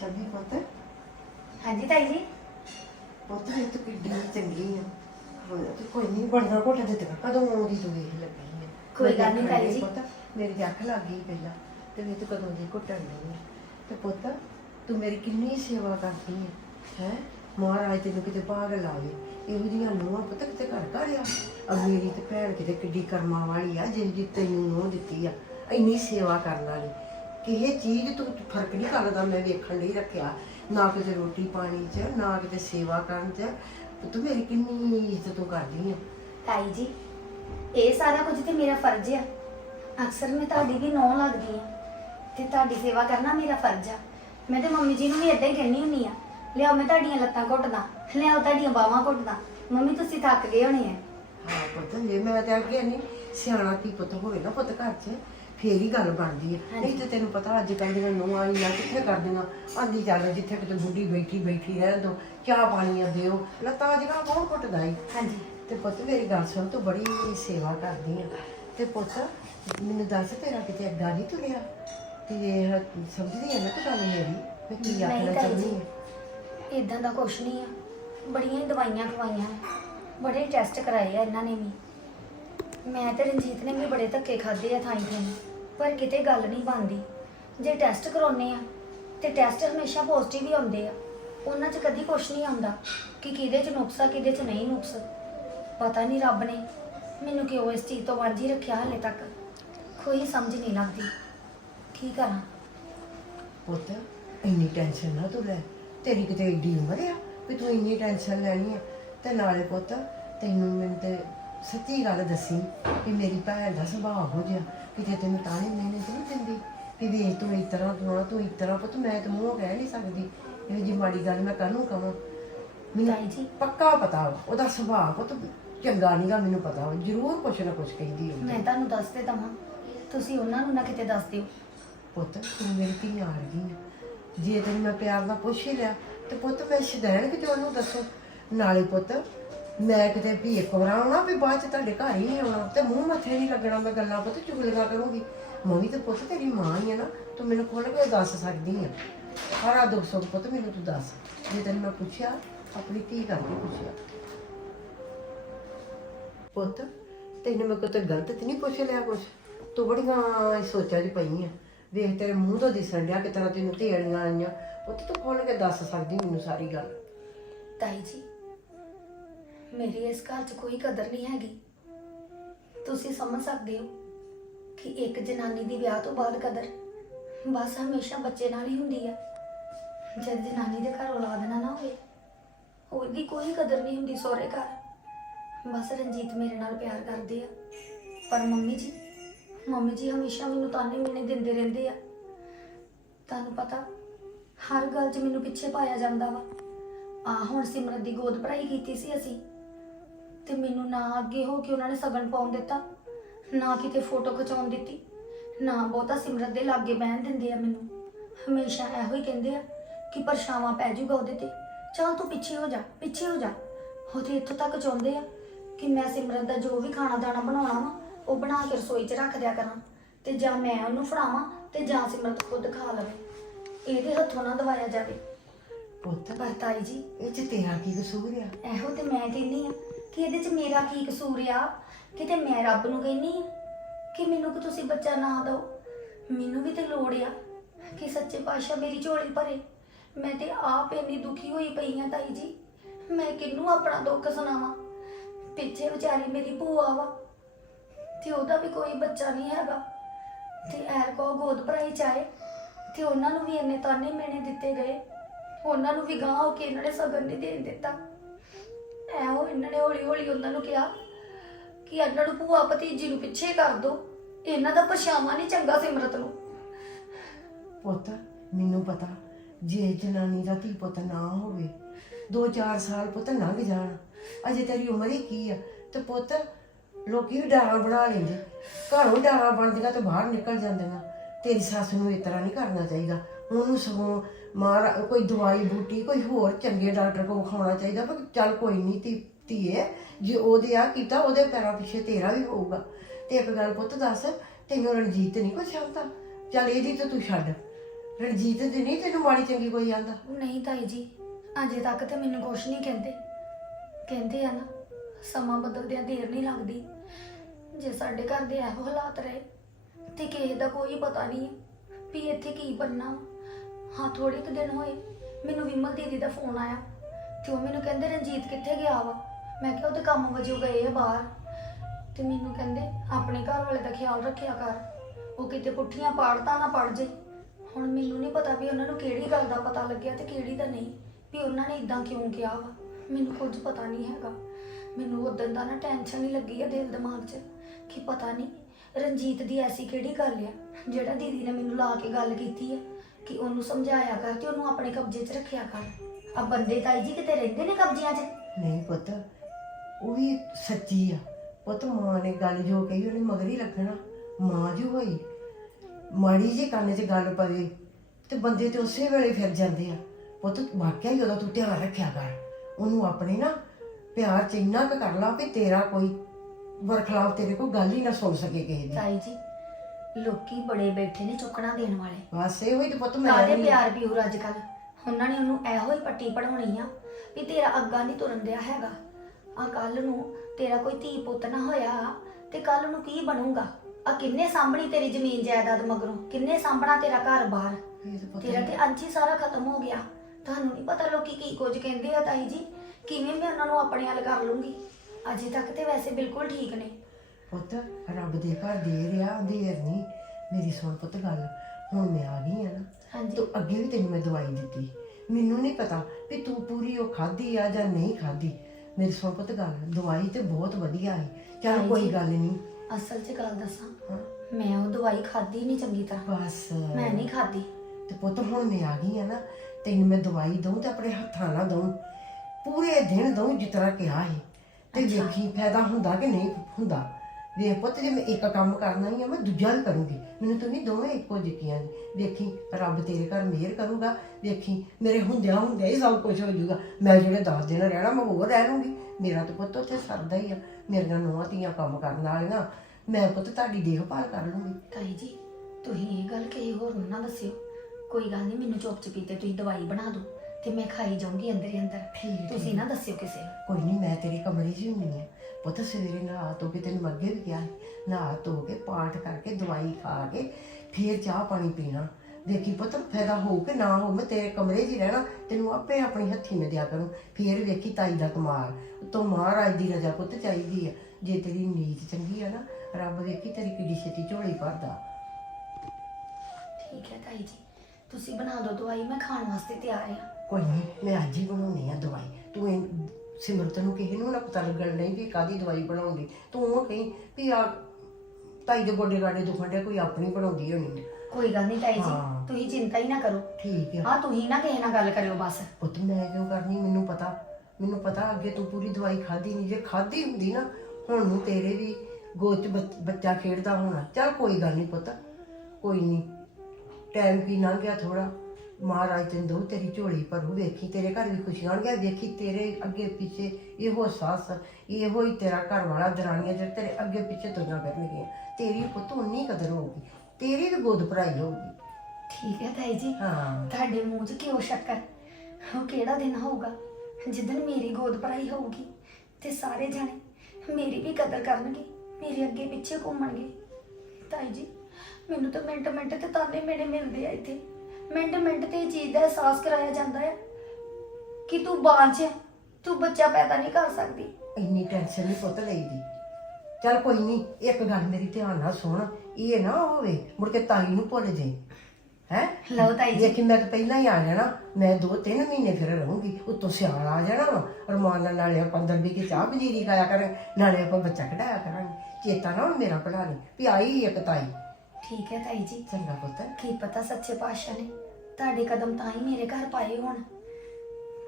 ਸ਼ਬੀ ਪੁੱਤ। ਹਾਂਜੀ ਤਾਈ ਜੀ। ਪੁੱਤ ਇਹ ਤਾਂ ਕਿੱਡੀ ਚੰਗੀ ਆ। ਹੋਇਆ ਤੇ ਕੋਈ ਨਹੀਂ ਬਣਦਾ ਘੋਟਾ ਦਿੱਤਾ ਕਦੋਂ ਆਉਂਦੀ ਤੂੰ ਵੇਖ ਲੱਗੀ ਆ ਕੋਈ ਗੱਲ ਨੀ ਦੇਖਣ ਤਾਈ ਜੀ। ਪੁੱਤ। ਮੇਰੀ ਅੱਖ ਲੱਗ ਗਈ ਪਹਿਲਾਂ ਤੇ ਵੀ ਤੂੰ ਕਦੋਂ ਦੀ ਘੁੱਟਣ ਨਹੀਂ ਤੇ ਪੁੱਤ ਤੂੰ ਮੇਰੀ ਕਿੰਨੀ ਸੇਵਾ ਕਰਦੀ ਹੈ ਹੈ? ਮਹਾਰਾਜ ਤੈਨੂੰ ਕਿਤੇ ਭਾਗ ਲਾਵੇ। ਇਹੋ ਜਿਹੀਆਂ ਨੂੰਹਾਂ ਪੁੱਤ ਕਿਤੇ ਘਰ ਘਰ ਆ। ਆ ਮੇਰੀ ਤੇ ਭੈਣ ਕਿਤੇ ਕਿੱਡੀ ਕਰਮਾਂ ਵਾਲੀ ਆ ਜਿਹੜੀ ਤੈਨੂੰ ਨੂੰਹ ਦਿੱਤੀ ਆ। ਇੰਨੀ ਸੇਵਾ ਕਰਨ ਵਾਲੀ। ਕਿਸੇ ਚੀਜ਼ ਤੋਂ ਫ਼ਰਕ ਨਹੀਂ ਕਰਦਾ ਮੈਂ ਵੇਖਣ ਲਈ ਰੱਖਿਆ। ਨਾ ਕਿਤੇ ਰੋਟੀ ਪਾਣੀ 'ਚ ਨਾ ਕਿਤੇ ਸੇਵਾ ਕਰਨ 'ਚ। ਤੂੰ ਮੇਰੀ ਕਿੰਨੀ ਇੱਜ਼ਤ ਤੂੰ ਕਰਦੀ ਆ। ਤਾਈ ਜੀ ਇਹ ਸਾਰਾ ਕੁਝ ਤੇ ਮੇਰਾ ਫਰਜ਼ ਆ। ਅਕਸਰ ਮੈਂ ਤੁਹਾਡੀ ਵੀ ਨੌ ਲੱਗਦੀ ਆ। ਤੇ ਤੁਹਾਡੀ ਸੇਵਾ ਕਰਨਾ ਮੇਰਾ ਫਰਜ਼ ਆ। ਮੈਂ ਤੇ ਮੰਮੀ ਜੀ ਨੂੰ ਵੀ ਇਦਾਂ ਹੀ ਕਹਿੰਦੀ ਹੁੰਨੀ ਆ। ਲਿਆਓ ਮੈਂ ਤੁਹਾਡੀਆਂ ਲੱਤਾਂ ਘੁੱਟਦਾ ਲਿਆਓ ਤੁਹਾਡੀਆਂ ਬਾਹਾਂ ਘੁੱਟਦਾ। ਮੰਮੀ ਤੁਸੀਂ ਥੱਕ ਗਏ ਹੋਣੇ ਆ। ਹਾਂ ਪੁੱਤ ਜੇ ਮੈਂ ਤੇ ਅੱਗੇ ਨਹੀਂ ਸਿਆਣਾ ਕੀ ਪੁੱਤ ਹੋਵੇ ਨਾ ਪੁੱਤ ਘਰ 'ਚ ਫੇਰ ਹੀ ਗੱਲ ਬਣਦੀ ਹੈ ਨਹੀਂ ਤੇ ਤੈਨੂੰ ਪਤਾ ਅੱਜ ਕੱਲ੍ਹ ਦੀਆਂ ਨੂੰਹਾਂ ਆਈਆਂ ਕਿੱਥੇ ਕਰਦੀਆਂ। ਆਂਦੀ ਚੱਲ ਜਿੱਥੇ ਕਿਤੇ ਬੁੱਢੀ ਬੈਠੀ ਬੈਠੀ ਰਹਿਣ ਦੋ ਚਾਹ ਪਾਣੀ ਆ ਦਿਓ। ਲੱਤਾਂ ਅੱਜ ਕੱਲ੍ਹ ਕੌਣ ਘੁੱਟਦਾ ਈ। ਹਾਂਜੀ। ਤੇ ਪੁੱਤ ਮੇਰੀ ਗੱਲ ਸੁਣ ਤੂੰ ਬੜੀ ਸੇਵਾ ਕਰਦੀ ਆ। ਤੇ ਪੁੱਤ ਮੈਨੂੰ ਦੱਸ ਤੇਰਾ ਕਿਤੇ ਅੱਗਾ ਨਹੀਂ ਤੁਰਿਆ? ਤੇ ਇਹ ਸਮਝਦੀ ਆ ਨਾ ਤੂੰ ਗੱਲ ਮੇਰੀ ਮੈਂ ਕੀ ਆਖਣਾ ਚਾਹੁੰਦੀ ਆ? ਇਦਾਂ ਦਾ ਕੁਛ ਨਹੀਂ ਆ। ਬੜੀਆਂ ਹੀ ਦਵਾਈਆਂ ਖਵਾਈਆਂ ਬੜੇ ਟੈਸਟ ਕਰਾਏ ਆ ਇਹਨਾਂ ਨੇ ਵੀ। ਮੈਂ ਤੇ ਰਣਜੀਤ ਨੇ ਵੀ ਬੜੇ ਧੱਕੇ ਖਾਦੇ ਆ ਥਾਈ ਥਾਈ। ਪਰ ਕਿਤੇ ਗੱਲ ਨਹੀਂ ਬਣਦੀ। ਜੇ ਟੈਸਟ ਕਰਾਉਨੇ ਆ, ਤੇ ਟੈਸਟ ਹਮੇਸ਼ਾ ਪੋਜ਼ਿਟਿਵ ਹੀ ਆਉਂਦੇ ਆ। ਉਹਨਾਂ 'ਚ ਕਦੀ ਕੁਛ ਨਹੀਂ ਆਉਂਦਾ ਕਿ ਕਿਹਦੇ 'ਚ ਨੁਕਸ ਆ, ਕਿਹਦੇ 'ਚ ਨਹੀਂ ਨੁਕਸ। ਪਤਾ ਨਹੀਂ ਰੱਬ ਨੇ ਮੈਨੂੰ ਕਿਉਂ ਇਸ ਚੀਜ਼ ਤੋਂ ਵਾਂਝੀ ਰੱਖਿਆ ਹਲੇ ਤੱਕ। ਕੋਈ ਸਮਝ ਨਹੀਂ ਲੱਗਦੀ। ਕੀ ਕਰਾਂ? ਪੁੱਤ, ਇੰਨੀ ਟੈਨਸ਼ਨ ਨਾ ਤੂੰ ਲੈ। ਤੇਰੀ ਕਿਤੇ ਏਡੀ ਉਮਰ ਆ ਵੀ ਤੂੰ ਇੰਨੀ ਟੈਨਸ਼ਨ ਲੈਣੀ ਆ। ਤੇ ਨਾਲੇ ਪੁੱਤ, ਤੈਨੂੰ ਮੈਨੂੰ ਤੇ ਸੱਚੀ ਗੱਲ ਦੱਸੀ ਕਿ ਮੇਰੀ ਭੈਣ ਦਾ ਸੁਭਾਅ ਹੋ ਗਿਆ ਕਿਤੇ ਤੈਨੂੰ ਤਾਣੇ ਮੈਨੇ ਤੇ ਨਹੀਂ ਦਿੰਦੀ ਕਿ ਵੇ ਤੂੰ ਇਸ ਤਰ੍ਹਾਂ ਤੂੰ ਤੂੰ ਇਸ ਤਰ੍ਹਾਂ ਪੁੱਤ ਮੈਂ ਤੇ ਮੂੰਹੋਂ ਕਹਿ ਨਹੀਂ ਸਕਦੀ ਇਹ ਜੀ ਮਾੜੀ ਗੱਲ ਮੈਂ ਕਾਹਨੂੰ ਕਵਾਂ। ਤਾਈ ਮੈਨੂੰ ਜੀ। ਪੱਕਾ ਪਤਾ ਵਾ, ਉਹਦਾ ਸੁਭਾਅ ਪੁੱਤ ਚੰਗਾ ਨਹੀਂਗਾ ਮੈਨੂੰ ਪਤਾ ਵਾ ਜ਼ਰੂਰ ਕੁਛ ਨਾ ਕੁਛ ਕਹਿੰਦੀ ਹੁੰਦੀ। ਮੈਂ ਤੁਹਾਨੂੰ ਦੱਸ ਤੇ ਦਵਾਂ ਤੁਸੀਂ ਉਹਨਾਂ ਨੂੰ ਨਾ ਕਿਤੇ ਦੱਸ ਦਿਓ। ਪੁੱਤ ਤੂੰ ਮੇਰੀ ਧੀ ਆ ਗਈ ਆ। ਜੇ ਤੈਨੂੰ ਮੈਂ ਪਿਆਰ ਨਾਲ ਪੁੱਛ ਹੀ ਲਿਆ ਤੇ ਪੁੱਤ ਮੈਂ ਸ਼ਦੈਣ ਕਿਤੇ ਉਹਨੂੰ ਦੱਸੋ? ਨਾਲੇ ਪੁੱਤ ਮੈਂ ਕਿਤੇ ਵੀ ਇੱਕ ਵਾਰ ਆਉਣਾ ਵੀ ਬਾਅਦ ਚ ਤੁਹਾਡੇ ਘਰ ਹੀ ਨਹੀਂ ਆਉਣਾ। ਤੇ ਮੂੰਹ ਮੱਥੇ ਨਹੀਂ ਲੱਗਣਾ ਮੈਂ ਗੱਲਾਂ ਪੁੱਤ, ਚੁਗਲੀਆਂ ਕਰੂੰਗੀ। ਮੈਂ ਤੇ ਪੁੱਤ ਤੇਰੀ ਮਾਂ ਹੀ ਆ ਨਾ, ਤੂੰ ਮੈਨੂੰ ਖੁੱਲ ਕੇ ਦੱਸ ਸਕਦੀ ਆ। ਸਾਰਾ ਦੁੱਖ ਸੁੱਖ ਪੁੱਤ ਮੈਨੂੰ ਤੂੰ ਦੱਸ। ਜੇ ਤੈਨੂੰ ਮੈਂ ਪੁੱਛਿਆ, ਆਪਣੀ ਧੀ ਕਰਕੇ ਪੁੱਛਿਆ? ਪੁੱਤ, ਤੈਨੂੰ ਮੈਂ ਕਿਤੇ ਗਲਤ ਤੇ ਨਹੀਂ ਪੁੱਛ ਲਿਆ ਕੁਛ? ਤੂੰ ਬੜੀਆਂ ਸੋਚਾਂ 'ਚ ਪਈ ਆ। ਵੇਖ ਤੇਰੇ ਮੂੰਹ ਤੋਂ ਦਿਸਣ ਡਿਆ ਕਿ ਤਰ੍ਹਾਂ ਤੈਨੂੰ ਢੇੜੀਆਂ ਆਈਆਂ। ਪੁੱਤ ਤੂੰ ਖੁੱਲ ਕੇ ਦੱਸ ਸਕਦੀ ਮੈਨੂੰ ਸਾਰੀ ਗੱਲ। ਤਾਈ ਜੀ ਮੇਰੀ ਇਸ ਘਰ 'ਚ ਕੋਈ ਕਦਰ ਨਹੀਂ ਹੈਗੀ। ਤੁਸੀਂ ਸਮਝ ਸਕਦੇ ਹੋ ਕਿ ਇੱਕ ਜਨਾਨੀ ਦੀ ਵਿਆਹ ਤੋਂ ਬਾਅਦ ਕਦਰ ਬਸ ਹਮੇਸ਼ਾ ਬੱਚੇ ਨਾਲ ਹੀ ਹੁੰਦੀ ਆ ਜਦ ਜਨਾਨੀ ਦੇ ਘਰ ਔਲਾਦ ਨਾ ਨਾ ਹੋਵੇ ਉਹਦੀ ਕੋਈ ਕਦਰ ਨਹੀਂ ਹੁੰਦੀ ਸਹੁਰੇ ਘਰ। ਬਸ ਰਣਜੀਤ ਮੇਰੇ ਨਾਲ ਪਿਆਰ ਕਰਦੇ ਆ। ਪਰ ਮੰਮੀ ਜੀ ਮੰਮੀ ਜੀ ਹਮੇਸ਼ਾ ਮੈਨੂੰ ਤਾਨੇ ਮਿਹਣੇ ਦਿੰਦੇ ਰਹਿੰਦੇ ਆ। ਤੁਹਾਨੂੰ ਪਤਾ, ਹਰ ਗੱਲ 'ਚ ਮੈਨੂੰ ਪਿੱਛੇ ਪਾਇਆ ਜਾਂਦਾ ਵਾ। ਆ ਹੁਣ ਸਿਮਰਤ ਦੀ ਗੋਦ ਭਰਾਈ ਕੀਤੀ ਸੀ ਅਸੀਂ। ਤੇ ਮੈਨੂੰ ਨਾ ਅੱਗੇ ਹੋ ਕੇ ਉਹਨਾਂ ਨੇ ਸਗਨ ਪਾਉਣ ਦਿੱਤਾ ਨਾ ਕਿਤੇ ਫੋਟੋ ਖਿਚਾਉਣ ਦਿੱਤੀ ਨਾ ਬਹੁਤਾ ਸਿਮਰਤ ਦੇ ਲਾਗੇ ਬਹਿਣ ਦਿੰਦੇ ਆ ਮੈਨੂੰ। ਹਮੇਸ਼ਾ ਇਹੋ ਹੀ ਕਹਿੰਦੇ ਆ ਕਿ ਪਰਛਾਵਾਂ ਪੈ ਜਾਊਗਾ ਉਹਦੇ ਤੇ। ਚੱਲ ਤੂੰ ਪਿੱਛੇ ਹੋ ਜਾ ਪਿੱਛੇ ਹੋ ਜਾ। ਉਹ ਤੇ ਇੱਥੋਂ ਤੱਕ ਚਾਹੁੰਦੇ ਆ ਕਿ ਮੈਂ ਸਿਮਰਤ ਦਾ ਜੋ ਵੀ ਖਾਣਾ ਦਾਣਾ ਬਣਾਉਣਾ ਵਾ ਉਹ ਬਣਾ ਕੇ ਰਸੋਈ 'ਚ ਰੱਖ ਦਿਆ ਕਰਾਂ। ਤੇ ਜਾਂ ਮੈਂ ਉਹਨੂੰ ਫੜਾਵਾਂ ਤੇ ਜਾਂ ਸਿਮਰਤ ਖੁਦ ਖਾ ਲਵੇ। ਇਹਦੇ ਹੱਥੋਂ ਨਾ ਦਵਾਇਆ ਜਾਵੇ। ਪੁੱਤ ਪਰ ਤਾਈ ਜੀ ਇਹ 'ਚ ਤੇਰਾ ਕੀ ਕਸੂਰ ਆ? ਇਹੋ ਤੇ ਮੈਂ ਕਹਿੰਨੀ ਆ ਕਿ ਇਹਦੇ 'ਚ ਮੇਰਾ ਕੀ ਕਸੂਰ ਆ? ਕਿਤੇ ਮੈਂ ਰੱਬ ਨੂੰ ਕਹਿੰਨੀ ਆ ਕਿ ਮੈਨੂੰ ਕਿ ਤੁਸੀਂ ਬੱਚਾ ਨਾ ਦਿਓ? ਮੈਨੂੰ ਵੀ ਤੇ ਲੋੜ ਆ ਕਿ ਸੱਚੇ ਪਾਤਸ਼ਾਹ ਮੇਰੀ ਝੋਲੀ ਭਰੇ। ਮੈਂ ਤੇ ਆਪ ਇੰਨੀ ਦੁਖੀ ਹੋਈ ਪਈ ਆ ਤਾਈ ਜੀ। ਮੈਂ ਕਿਹਨੂੰ ਆਪਣਾ ਦੁੱਖ ਸੁਣਾਵਾਂ? ਪਿੱਛੇ ਵਿਚਾਰੀ ਮੇਰੀ ਭੂਆ ਵਾ। ਤੇ ਉਹਦਾ ਵੀ ਕੋਈ ਬੱਚਾ ਨਹੀਂ ਹੈਗਾ। ਤੇ ਐਰ ਕੋ ਗੋਦ ਭਰਾਈ ਚਾਏ ਤੇ ਉਹਨਾਂ ਨੂੰ ਵੀ ਇੰਨੇ ਤਾਨੇ ਮੇਣੇ ਦਿੱਤੇ ਗਏ। ਉਹਨਾਂ ਨੂੰ ਵੀ ਗਾਂ ਹੋ ਕੇ ਇਹਨਾਂ ਨੇ ਸਗਨ ਨਹੀਂ ਦੇਣ ਦਿੱਤਾ। ਐਹੋ ਇਹਨਾਂ ਨੇ ਹੌਲੀ ਹੌਲੀ ਉਹਨਾਂ ਨੂੰ ਕਿਹਾ ਕਿ ਇਹਨਾਂ ਨੂੰ ਭੂਆ ਭਤੀਜੀ ਨੂੰ ਪਿੱਛੇ ਕਰ ਦੋ ਇਹਨਾਂ ਦਾ ਪਛਾਵਾ ਨਹੀਂ ਚੰਗਾ ਸਿਮਰਤ ਨੂੰ। ਪੁੱਤ, ਮੈਨੂੰ ਪਤਾ, ਜੇ ਜਨਾਨੀ ਦਾ ਧੀ ਪੁੱਤ ਨਾ ਹੋਵੇ 2-4 ਸਾਲ ਪੁੱਤ ਲੰਘ ਜਾਣ। ਅਜੇ ਤੇਰੀ ਉਮਰ ਹੀ ਕੀ ਆ? ਤੇ ਪੁੱਤ, ਲੋਕੀ ਵੀ ਡਾਰਾਂ ਬਣਾ ਲੈਂਦੇ। ਘਰੋਂ ਡਾਰਾਂ ਬਣਦੀਆਂ ਤੇ ਬਾਹਰ ਨਿਕਲ ਜਾਂਦੀਆਂ। ਤੇਰੀ ਸੱਸ ਨੂੰ ਇਸ ਤਰ੍ਹਾਂ ਨਹੀਂ ਕਰਨਾ ਚਾਹੀਦਾ। ਉਹਨੂੰ ਸਗੋਂ ਮਾਰ, ਕੋਈ ਦਵਾਈ ਬੂਟੀ, ਕੋਈ ਹੋਰ ਚੰਗੇ ਡਾਕਟਰ ਕੋਲ ਵਿਖਾਉਣਾ ਚਾਹੀਦਾ, ਪਰ ਚੱਲ ਕੋਈ ਨਹੀਂ ਧੀ, ਧੀਏ, ਜੇ ਉਹਦੇ ਆ ਕੀਤਾ, ਉਹਦੇ ਪੈਰਾਂ ਪਿੱਛੇ ਤੇਰਾ ਵੀ ਹੋਊਗਾ। ਤੇ ਇੱਕ ਗੱਲ ਪੁੱਤ ਦੱਸ, ਤੈਨੂੰ ਰਣਜੀਤ ਨਹੀਂ ਕੁਛ ਆਉਂਦਾ ਚੱਲ ਇਹਦੀ ਤਾਂ ਤੂੰ ਛੱਡ। ਰਣਜੀਤ ਦੇ ਨਹੀਂ ਤੈਨੂੰ ਮਾੜੀ ਚੰਗੀ ਕੋਈ ਆਂਦਾ? ਨਹੀਂ ਤਾਈ ਜੀ, ਅਜੇ ਤੱਕ ਤੇ ਮੈਨੂੰ ਕੁਛ ਨਹੀਂ ਕਹਿੰਦੇ। ਕਹਿੰਦੇ ਆ ਨਾ, ਸਮਾਂ ਬਦਲਦਿਆਂ ਦੇਰ ਨਹੀਂ ਲੱਗਦੀ। ਜੇ ਸਾਡੇ ਘਰ ਦੇ ਇਹੋ ਹਾਲਾਤ ਰਹੇ, ਤੇ ਕਿਸੇ ਦਾ ਕੋਈ ਪਤਾ ਨਹੀਂ ਵੀ ਇੱਥੇ ਕੀ ਬਣਨਾ ਹਾਂ ਥੋੜੇ ਕੁ ਦਿਨ ਹੋਏ, ਮੈਨੂੰ ਵਿਮਲ ਦੀਦੀ ਦਾ ਫੋਨ ਆਇਆ ਤੇ ਉਹ ਮੈਨੂੰ ਕਹਿੰਦੇ, ਰਣਜੀਤ ਕਿੱਥੇ ਗਿਆ ਵਾ? ਮੈਂ ਕਿਹਾ ਉਹਦੇ ਕੰਮ ਵਜੋਂ ਗਏ ਆ ਬਾਹਰ। ਤੇ ਮੈਨੂੰ ਕਹਿੰਦੇ, ਆਪਣੇ ਘਰ ਵਾਲੇ ਦਾ ਖਿਆਲ ਰੱਖਿਆ ਕਰ। ਉਹ ਕਿਤੇ ਪੁੱਠੀਆਂ ਪਾੜਤਾ ਨਾ ਪੜ ਜੇ। ਹੁਣ ਮੈਨੂੰ ਨਹੀਂ ਪਤਾ ਵੀ ਉਹਨਾਂ ਨੂੰ ਕਿਹੜੀ ਗੱਲ ਦਾ ਪਤਾ ਲੱਗਿਆ ਤੇ ਕਿਹੜੀ ਦਾ ਨਹੀਂ, ਵੀ ਉਹਨਾਂ ਨੇ ਇਦਾਂ ਕਿਉਂ ਕਿਹਾ ਵਾ। ਮੈਨੂੰ ਕੁਝ ਪਤਾ ਨਹੀਂ ਹੈਗਾ। ਮੈਨੂੰ ਉਦੋਂ ਦਾ ਨਾ ਟੈਨਸ਼ਨ ਹੀ ਲੱਗੀ ਆ ਦਿਲ ਦਿਮਾਗ 'ਚ ਕਿ ਪਤਾ ਨਹੀਂ ਰਣਜੀਤ ਦੀ ਐਸੀ ਕਿਹੜੀ ਗੱਲ ਆ, ਜਿਹੜਾ ਦੀਦੀ ਨੇ ਮੈਨੂੰ ਲਾ ਕੇ ਗੱਲ ਕੀਤੀ ਆ। ਕਿ ਉਹਨੂੰ ਸਮਝਾਇਆ ਕਰ ਤੇ ਉਹਨੂੰ ਆਪਣੇ ਕਬਜ਼ੇ 'ਚ ਰੱਖਿਆ ਕਰ। ਆ ਬੰਦੇ ਤਾਈ ਜੀ ਕਿਤੇ ਰਹਿੰਦੇ ਨੇ ਕਬਜ਼ਿਆਂ 'ਚ? ਨਹੀਂ ਪੁੱਤ ਉਹ ਵੀ ਸੱਚੀ ਆ। ਪੁੱਤ ਮਾਂ ਨੇ ਗੱਲ ਜੋ ਕਹੀ ਉਹਨੇ ਮਗਰ ਹੀ ਲੱਗਣਾ ਮਾਂ ਜੋ ਹੋਈ। ਮਾੜੀ ਜੀ ਕੰਨ 'ਚ ਗੱਲ ਪਵੇ ਤੇ ਬੰਦੇ ਤੇ ਉਸੇ ਵੇਲੇ ਫਿਰ ਜਾਂਦੇ ਆ। ਪੁੱਤ ਵਾਕਿਆ ਹੀ ਉਹਦਾ ਤੂੰ ਧਿਆਨ ਰੱਖਿਆ ਕਰ। ਉਹਨੂੰ ਆਪਣੇ ਨਾ ਪਿਆਰ ਚ ਇੰਨਾ ਕੁ ਕਰ ਲਾ ਵੀ ਤੇਰਾ ਕੋਈ ਵਰਖਲਾਫ ਤੇਰੇ ਕੋਲ ਗੱਲ ਹੀ ਨਾ ਸੁਣ ਸਕੇ ਕਿਸੇ ਦੀ। ਤਾਈ ਜੀ ਲੋਕੀ ਬੜੇ ਬੈਠੇ ਨੇ ਚੁੱਕਣਾ ਦੇਣ ਵਾਲੇ। ਬਸ ਇਹੋ ਹੀ ਤੇ ਪੁੱਤ ਮੈਂ ਕਾਦੇ ਵੀ- ਪਿਆਰ ਪਿਉਰ ਅੱਜ ਕੱਲ ਉਹਨਾਂ ਨੇ ਉਹਨੂੰ ਇਹੋ ਹੀ ਪੱਟੀ ਪੜਾਉਣੀ ਆ ਵੀ ਤੇਰਾ ਅੱਗਾ ਨਹੀਂ ਤੁਰਨ ਦਿਆ ਹੈਗਾ। ਆ ਕੱਲ ਨੂੰ ਤੇਰਾ ਕੋਈ ਧੀ ਪੁੱਤ ਨਾ ਹੋਇਆ ਤੇ ਕੱਲ ਨੂੰ ਕੀ ਬਣੂਗਾ? ਆ ਕਿੰਨੇ ਸਾਂਭਣੀ ਤੇਰੀ ਜ਼ਮੀਨ ਜਾਇਦਾਦ ਮਗਰੋਂ? ਕਿੰਨੇ ਸਾਂਭਣਾ ਤੇਰਾ ਘਰ ਬਾਹਰ? ਇਹ ਤਾਂ ਪੁੱਤ ਤੇਰਾ ਤੇ ਅੱਜ ਹੀ ਸਾਰਾ ਖਤਮ ਹੋ ਗਿਆ। ਤੁਹਾਨੂੰ ਨਹੀਂ ਪਤਾ ਲੋਕੀ ਕੀ ਕੁਝ ਕਹਿੰਦੇ ਆ ਤਾਈ ਜੀ। ਕਿਵੇਂ ਮੈਂ ਉਹਨਾਂ ਨੂੰ ਆਪਣੇ ਵੱਲ ਕਰ ਲੂੰਗੀ? ਅਜੇ ਤੱਕ ਤੇ ਵੈਸੇ ਬਿਲਕੁਲ ਠੀਕ ਨੇ। ਪੁੱਤ ਰੱਬ ਦੇ ਘਰ ਦੇ ਰਿਆ ਅੰਧੇਰ ਨਹੀਂ। ਮੇਰੀ ਸੁਣ ਪੁੱਤ ਗੱਲ ਹੁਣ ਮੈਂ ਆ ਗਈ ਆ ਨਾ। ਹਾਂਜੀ। ਤੂੰ ਅੱਗੇ ਵੀ ਤੈਨੂੰ ਮੈਂ ਦਵਾਈ ਦਿੱਤੀ। ਮੈਨੂੰ ਨਹੀਂ ਪਤਾ ਵੀ ਤੂੰ ਪੂਰੀ ਉਹ ਖਾਧੀ ਆ ਜਾਂ ਨਹੀਂ ਖਾਧੀ। ਮੇਰੀ ਸੁਣ ਪੁੱਤ ਗੱਲ ਦਵਾਈ ਤੇ ਬਹੁਤ ਵਧੀਆ ਹੈ ਚੱਲ। ਕੋਈ ਗੱਲ ਨਹੀਂ। ਅਸਲ 'ਚ ਗੱਲ ਦੱਸਾਂ। ਹਾਂ, ਮੈਂ ਉਹ ਦਵਾਈ ਖਾਧੀ ਨਹੀਂ ਚੰਗੀ ਤਰ੍ਹਾਂ। ਬਸ। ਮੈਂ ਨਹੀਂ ਖਾਧੀ। ਤੇ ਪੁੱਤ ਹੁਣ ਮੈਂ ਆ ਗਈ ਆ ਨਾ ਤੈਨੂੰ ਮੈਂ ਦਵਾਈ ਦਊਂ ਤੇ ਆਪਣੇ ਹੱਥਾਂ ਨਾਲ ਦਊਂ। ਪੂਰੇ ਦਿਨ ਦਊਂ ਜਿਸ ਤਰ੍ਹਾਂ ਕਿਹਾ ਸੀ। ਤੇ ਅੱਛਾ। ਵੇਖੀ ਫਾਇਦਾ ਹੁੰਦਾ ਕਿ ਨਹੀਂ ਹੁੰਦਾ। ਵੇਖ ਪੁੱਤ ਜੇ ਮੈਂ ਇੱਕ ਕੰਮ ਕਰਨਾ ਹੀ ਆ ਮੈਂ ਦੂਜਾ ਵੀ ਕਰੂੰਗੀ। ਮੈਨੂੰ ਤੂੰ ਵੀ ਦੋਵੇਂ ਇੱਕੋ ਜਿਹੀਆਂ ਨੇ। ਵੇਖੀ ਰੱਬ ਤੇਰੇ ਘਰ ਮਿਹਰ ਕਰੂਗਾ। ਵੇਖੀ ਮੇਰੇ ਹੁੰਦਿਆਂ ਹੁੰਦਿਆਂ ਹੀ ਸਭ ਕੁਝ ਹੋ ਜਾਊਗਾ। ਮੈਂ ਜਿਹੜੇ 10 ਦਿਨ ਰਹਿਣਾ ਮੈਂ ਹੋਰ ਰਹਿ ਲੂੰਗੀ ਮੇਰਾ ਤਾਂ ਪੁੱਤ ਉੱਥੇ ਸਰਦਾ ਹੀ ਆ। ਮੇਰੀਆਂ ਨੂੰਹਾਂ ਧੀਆਂ ਕੰਮ ਕਰਨ ਵਾਲੀਆਂ। ਮੈਂ ਪੁੱਤ ਤੁਹਾਡੀ ਦੇਖਭਾਲ ਕਰ ਲੂੰਗੀ ਤਾਈ ਜੀ ਤੁਸੀਂ ਇਹ ਗੱਲ ਕਿਸੇ ਹੋਰ ਨੂੰ ਨਾ ਦੱਸਿਓ। ਕੋਈ ਗੱਲ ਨਹੀਂ ਮੈਨੂੰ ਚੁੱਪ ਚਪੀਤੇ ਤੁਸੀਂ ਦਵਾਈ ਬਣਾ ਦਿਓ ਤੇ ਮੈਂ ਖਾਈ ਜਾਊਂਗੀ ਅੰਦਰ ਹੀ ਅੰਦਰ। ਠੀਕ ਤੁਸੀਂ ਨਾ ਦੱਸਿਓ ਕਿਸੇ ਨੂੰ। ਕੋਈ ਨਹੀਂ ਮੈਂ ਤੇਰੇ ਕਮਰੇ 'ਚ ਹੀ ਹੁੰਦੀ ਆ ਪੁੱਤ ਸਵੇਰੇ ਨਹਾ ਧੋ ਕੇ ਤੈਨੂੰ ਮੈਂ ਅੱਗੇ ਵੀ ਕਿਹਾ ਨਹਾ ਧੋ ਕੇ ਪਾਠ ਕਰਕੇ ਦਵਾਈ ਖਾ ਕੇ ਫੇਰ ਚਾਹ ਪਾਣੀ ਪੀਣਾ। ਦੇਖੀ ਪੁੱਤ ਫਾਇਦਾ ਹੋਊ ਕਿ ਨਾ ਹੋਊ ਮੈਂ ਤੇਰੇ ਕਮਰੇ 'ਚ ਹੀ ਰਹਿਣਾ ਤੈਨੂੰ ਆਪੇ ਆਪਣੀ ਹੱਥੀ ਮੈਂ ਦਿਆ ਕਰੂੰ। ਫੇਰ ਵੇਖੀ ਤਾਈ ਦਾ ਕਮਾਲ ਤੋਂ ਮਹਾਰਾਜ ਦੀ ਰਜ਼ਾ ਪੁੱਤ ਚਾਹੀਦੀ ਆ। ਜੇ ਤੇਰੀ ਨੀਤ ਚੰਗੀ ਆ ਨਾ ਰੱਬ ਵੇਖੀ ਤੇਰੀ ਕਿੱਡੀ ਛੇਤੀ ਝੋਲੀ ਭਰਦਾ। ਠੀਕ ਹੈ ਤਾਈ ਜੀ ਤੁਸੀਂ ਬਣਾ ਦਿਓ ਦਵਾਈ ਮੈਂ ਖਾਣ ਵਾਸਤੇ ਤਿਆਰ ਆ। ਕੋਈ ਨਹੀਂ ਮੈਂ ਅੱਜ ਹੀ ਬਣਾਉਣੀ ਆ ਦਵਾਈ। ਤੂੰ ਇਹ ਸਿਮਰਤ ਨੂੰ ਕਿਸੇ ਨੂੰ ਨਾ ਪਤਾ ਲੱਗਣ ਨਹੀਂ ਵੀ ਕਾਦੀ ਦਵਾਈ ਬਣਾਉਂਦੀ। ਤੂੰ ਉਹ ਕਹੀਂ ਵੀ ਆ ਤਾਈ ਦੇ ਗੋਡੇ ਗਾਡੇ ਦੁਖਣ ਡਿਆ ਕੋਈ ਆਪਣੀ ਬਣਾਉਂਦੀ ਹੋਣੀ। ਕੋਈ ਗੱਲ ਨਹੀਂ ਤਾਈ ਜੀ ਹਾਂ। ਤੁਸੀਂ ਚਿੰਤਾ ਹੀ ਨਾ ਕਰੋ। ਠੀਕ ਆ। ਹਾਂ ਤੁਸੀਂ ਨਾ ਕਿਸੇ ਨਾਲ ਗੱਲ ਕਰਿਓ ਬਸ। ਪੁੱਤ ਮੈਂ ਕਿਉਂ ਕਰਨੀ ਮੈਨੂੰ ਪਤਾ। ਮੈਨੂੰ ਪਤਾ ਅੱਗੇ ਤੂੰ ਪੂਰੀ ਦਵਾਈ ਖਾਦੀ ਨਹੀਂ। ਜੇ ਖਾਦੀ ਹੁੰਦੀ ਨਾ ਹੁਣ ਨੂੰ ਤੇਰੇ ਵੀ ਗੋਚ ਬੱਚਾ ਖੇਡਦਾ ਹੋਣਾ। ਚੱਲ ਕੋਈ ਗੱਲ ਨਹੀਂ ਪੁੱਤ ਕੋਈ ਨਹੀਂ। ਟਾਈਮ ਕੀ ਲੰਘ ਗਿਆ ਥੋੜਾ ਮਹਾਰਾਜ ਤੈਨੂੰ ਦਊ ਤੇਰੀ ਝੋਲੀ ਭਰੂ ਵੇਖੀ ਤੇਰੇ ਘਰ ਵੀ ਖੁਸ਼ੀਆਂ ਆਉਣਗੀਆਂ ਵੇਖੀ ਤੇਰੇ ਅੱਗੇ ਪਿੱਛੇ ਇਹੋ ਸੱਸ ਇਹੋ ਹੀ ਤੇਰਾ ਘਰ ਵਾਲਾ ਦਰਾਣੀਆਂ ਜਿਹੜੇ ਤੇਰੇ ਅੱਗੇ ਪਿੱਛੇ ਤੁਰੀਆਂ ਫਿਰਨਗੀਆਂ। ਤੇਰੀ ਪੁੱਤ ਉਨੀ ਕਦਰ ਹੋਊਗੀ ਤੇਰੀ ਵੀ ਗੋਦ ਭਰਾਈ ਹੋਊਗੀ। ਠੀਕ ਹੈ ਤਾਈ ਜੀ। ਹਾਂ। ਤੁਹਾਡੇ ਮੂੰਹ 'ਚ ਕਿਉਂ ਸ਼ੱਕਰ ਉਹ ਕਿਹੜਾ ਦਿਨ ਹੋਊਗਾ? ਜਿੱਦਣ ਮੇਰੀ ਗੋਦ ਭਰਾਈ ਹੋਊਗੀ ਤੇ ਸਾਰੇ ਜਣੇ ਮੇਰੀ ਵੀ ਕਦਰ ਕਰਨਗੇ ਮੇਰੇ ਅੱਗੇ ਪਿੱਛੇ ਘੁੰਮਣਗੇ। ਤਾਈ ਜੀ ਮੈਨੂੰ ਤਾਂ ਮਿੰਟ ਮਿੰਟ ਤੇ ਤਾਨੇ ਮੇੜੇ ਮਿਲਦੇ ਆ ਇੱਥੇ। ਮਿੰਟ ਮਿੰਟ ਤੇ ਇਹ ਚੀਜ਼ ਦਾ ਅਹਿਸਾਸ ਕਰਾਇਆ ਜਾਂਦਾ ਹੈ ਕਿ ਤੂੰ ਬਾਂਝ ਹੈ ਤੂੰ ਬੱਚਾ ਪੈਦਾ ਨਹੀਂ ਕਰ ਸਕਦੀ। ਇੰਨੀ ਟੈਨਸ਼ਨ ਨਹੀਂ ਪੁੱਤ ਲਈਦੀ। ਚੱਲ ਕੋਈ ਨਹੀਂ ਇੱਕ ਗੱਲ ਮੇਰੀ ਧਿਆਨ ਨਾਲ ਸੁਣ ਇਹ ਨਾ ਹੋਵੇ ਮੁੜ ਕੇ ਤਾਈ ਨੂੰ ਭੁੱਲ ਜਾਈ। ਹੈ? ਲਓ ਤਾਈ ਜੀ। ਦੇਖੀ ਮੈਂ ਤਾਂ ਪਹਿਲਾਂ ਹੀ ਆ ਜਾਣਾ ਮੈਂ ਦੋ ਤਿੰਨ ਮਹੀਨੇ ਫਿਰ ਰਹੂੰਗੀ ਉੱਤੋਂ ਸਿਆਲ ਆ ਜਾਣਾ ਵਾ। ਰਮਾਨ ਨਾਲ ਨਾਲੇ ਆਪਾਂ ਅੰਦਰ ਵੀ ਕੇ ਚਾਹ ਬਜੀਰੀ ਖਾਇਆ ਕਰਾਂ ਨਾਲੇ ਆਪਾਂ ਬੱਚਾ ਕਢਾਇਆ ਕਰਾਂਗੇ। ਚੇਤਾ ਨਾ ਹੁਣ ਮੇਰਾ ਭਲਾ ਨਹੀਂ ਵੀ ਆਈ ਇੱਕ ਤਾਈ। ਠੀਕ ਹੈ ਤਾਈ ਜੀ। ਚੰਗਾ ਪੁੱਤ। ਕੀ ਪਤਾ ਸੱਚੇ ਪਾਤਸ਼ਾਹ ਨੇ ਤੁਹਾਡੇ ਕਦਮ ਤਾਂ ਹੀ ਮੇਰੇ ਘਰ ਪਾਏ ਹੋਣ।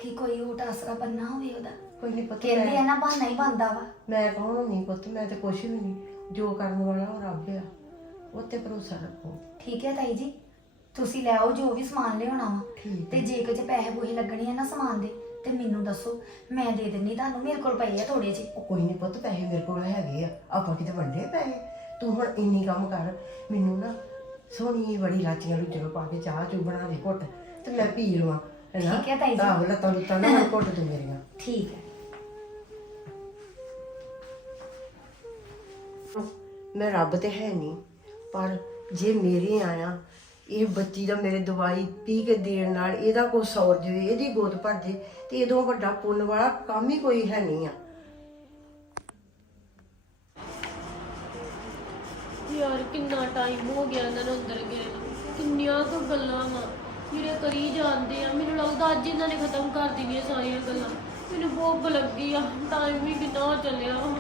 ਕਿ ਕੋਈ ਓਟ ਆਸਰਾ ਬੰਨਾ ਹੋਵੇ ਉਹਦਾ। ਕੋਈ ਨਹੀਂ ਪੁੱਤ ਕਹਿੰਦੇ ਆ ਮੈਂ- ਨਾ ਬਹਾਨਾ ਹੀ ਬੰਦਾ ਵਾ। ਮੈਂ ਕੌਣ ਨਹੀਂ ਪੁੱਤ? ਮੈਂ ਤੇ ਕੁਛ ਵੀ ਨਹੀਂ ਜੋ ਕਰਨ ਵਾਲਾ ਉਹ ਰੱਬ ਆ। ਉਹ ਤੇ ਭਰੋਸਾ ਰੱਖੋ। ਠੀਕ ਹੈ ਤਾਈ ਜੀ। ਤੁਸੀਂ ਲੈ ਆਓ ਜੋ ਵੀ ਸਮਾਨ ਲਿਆਉਣਾ ਵਾ। ਠੀਕ ਤੇ ਜੇ ਕਿਤੇ ਪੈਸੇ ਪੂਹੇ ਲੱਗਣੇ ਆ ਨਾ ਸਮਾਨ ਦੇ ਤੇ ਮੈਨੂੰ ਦੱਸੋ ਮੈਂ ਦੇ ਦਿੰਨੀ ਤੁਹਾਨੂੰ ਮੇਰੇ ਕੋਲ ਪਏ ਆ ਥੋੜੇ ਜਿਹੇ। ਉਹ ਕੋਈ ਨਹੀਂ ਪੁੱਤ ਪੈਸੇ ਮੇਰੇ ਕੋਲ ਹੈਗੇ ਆ। ਆਪਾਂ ਕਿਤੇ ਵੰਡੇ ਪੈਸੇ? ਤੂੰ ਹੁਣ ਇੰਨੀ ਕੰਮ ਕਰ ਮੈਨੂੰ ਨਾ ਸੋਹਣੀ ਬੜੀ ਲਾਚੀਆਂ ਲੁੱਚੀਆਂ ਪਾ ਕੇ ਚਾਹ ਚੂ ਬਣਾ ਦੇ ਘੁੱਟ ਤੇ ਮੈਂ ਪੀ ਲਵਾਂ ਹੈਨਾ ਠੀਕ ਹੈ ਤਾਈ ਜੀ। ਆਹੋ ਲੱਤਾਂ ਲੁੱਤਾਂ ਨਾ ਘੁੱਟ ਤੂੰ ਮੇਰੀਆਂ ਠੀਕ ਹੈ। ਮੈਂ ਰੱਬ ਤੇ ਹੈ ਨਹੀਂ ਪਰ ਜੇ ਮੇਰੇ ਆਇਆ ਇਹ ਬੱਚੀ ਦਾ ਮੇਰੇ ਦਵਾਈ ਪੀ ਕੇ ਦੇਣ ਨਾਲ ਇਹਦਾ ਕੋਈ ਸੌਰ ਜਵੇ ਇਹਦੀ ਗੋਦ ਭਰ ਜੇ ਤੇ ਇਹਦੋਂ ਵੱਡਾ ਪੁੰਨ ਵਾਲਾ ਕੰਮ ਹੀ ਕੋਈ ਹੈ ਨਹੀਂ ਆ। ਕਿੰਨਾ ਟਾਈਮ ਹੋ ਗਿਆ ਇਹਨਾਂ ਨੂੰ ਅੰਦਰ ਗਏ ਨੂੰ। ਕਿੰਨੀਆਂ ਕੁ ਗੱਲਾਂ ਵਾ। ਜਿਹੜੇ ਕਰੀ ਜਾਂਦੇ ਆ ਮੈਨੂੰ ਲੱਗਦਾ ਅੱਜ ਇਹਨਾਂ ਨੇ ਖਤਮ ਕਰ ਦੇਣੀਆਂ ਸਾਰੀਆਂ ਗੱਲਾਂ। ਮੈਨੂੰ ਭੁੱਖ ਲੱਗੀ ਆ ਟਾਈਮ ਵੀ ਕਿੰਨਾ ਹੋ ਚੱਲਿਆ ਵਾ।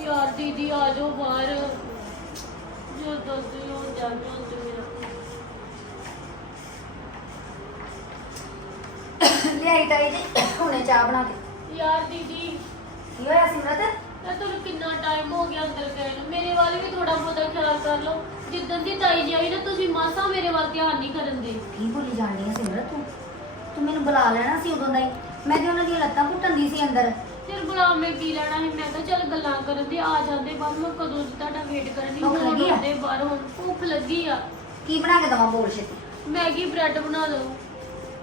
ਯਾਰ ਦੀਦੀ ਆ ਜਾਓ ਬਾਹਰ। ਜੋ ਦੱਸਦੇ ਹੋ ਜਾ ਕੇ ਹੁਣ ਤੇ ਮੇਰਾ। ਲਿਆਈ ਤਾਈ ਜੀ ਹੁਣੇ ਚਾਹ ਬਣਾ ਕੇ। ਯਾਰ ਦੀਦੀ। ਕੀ ਹੋਇਆ ਸਿਮਰਤ? ਮੈਂ ਤੁਹਾਨੂੰ ਕਿੰਨਾ ਟਾਈਮ ਹੋ ਗਿਆ ਅੰਦਰ ਗਏ ਨੂੰ? ਮੇਰੇ ਵੱਲ ਵੀ ਥੋੜਾ ਬਹੁਤਾ ਖਿਆਲ ਕਰ ਲਓ। ਜਿੱਦਣ ਦੀ ਤਾਈ ਜੀ ਆਈ ਨਾ ਤੁਸੀਂ ਮਾਸਾ ਮੇਰੇ ਵੱਲ ਧਿਆਨ ਨਹੀਂ ਕਰਨ ਦੇ। ਕੀ ਭੁੱਲੀ ਜਾਣੀ ਹੈ ਸਿਮਰਤ ਤੂੰ? ਤੂੰ ਮੈਨੂੰ ਬੁਲਾ ਲੈਣਾ ਸੀ ਉਦੋਂ ਦਾ ਹੀ। ਮੈਂ ਤੇ ਉਹਨਾਂ ਦੀਆਂ ਲੱਤਾਂ ਘੁੱਟਣ ਦੀ ਸੀ ਅੰਦਰ। ਫਿਰ ਗੁਲਾਮ ਨੇ ਕੀ ਲੈਣਾ ਸੀ? ਮੈਂ ਕਿਹਾ ਚੱਲ ਗੱਲਾਂ ਕਰਨ ਦੇ ਆ ਜਾਂਦੇ ਬਾਅਦ ਮੈਂ ਕਦੋਂ ਦੀ ਤੁਹਾਡਾ ਵੇਟ ਕਰਨੀ ਭੁੱਖ ਹੁਣ ਲੱਗੀ ਆ? ਬਾਹਰ ਹੁਣ ਭੁੱਖ ਲੱਗੀ ਆ। ਕੀ ਬਣਾ ਕੇ ਦਵਾਂ ਬੋਲ ਛੇਤੀ? ਮੈਗੀ ਬ੍ਰੈਡ ਬਣਾ ਦਿਓ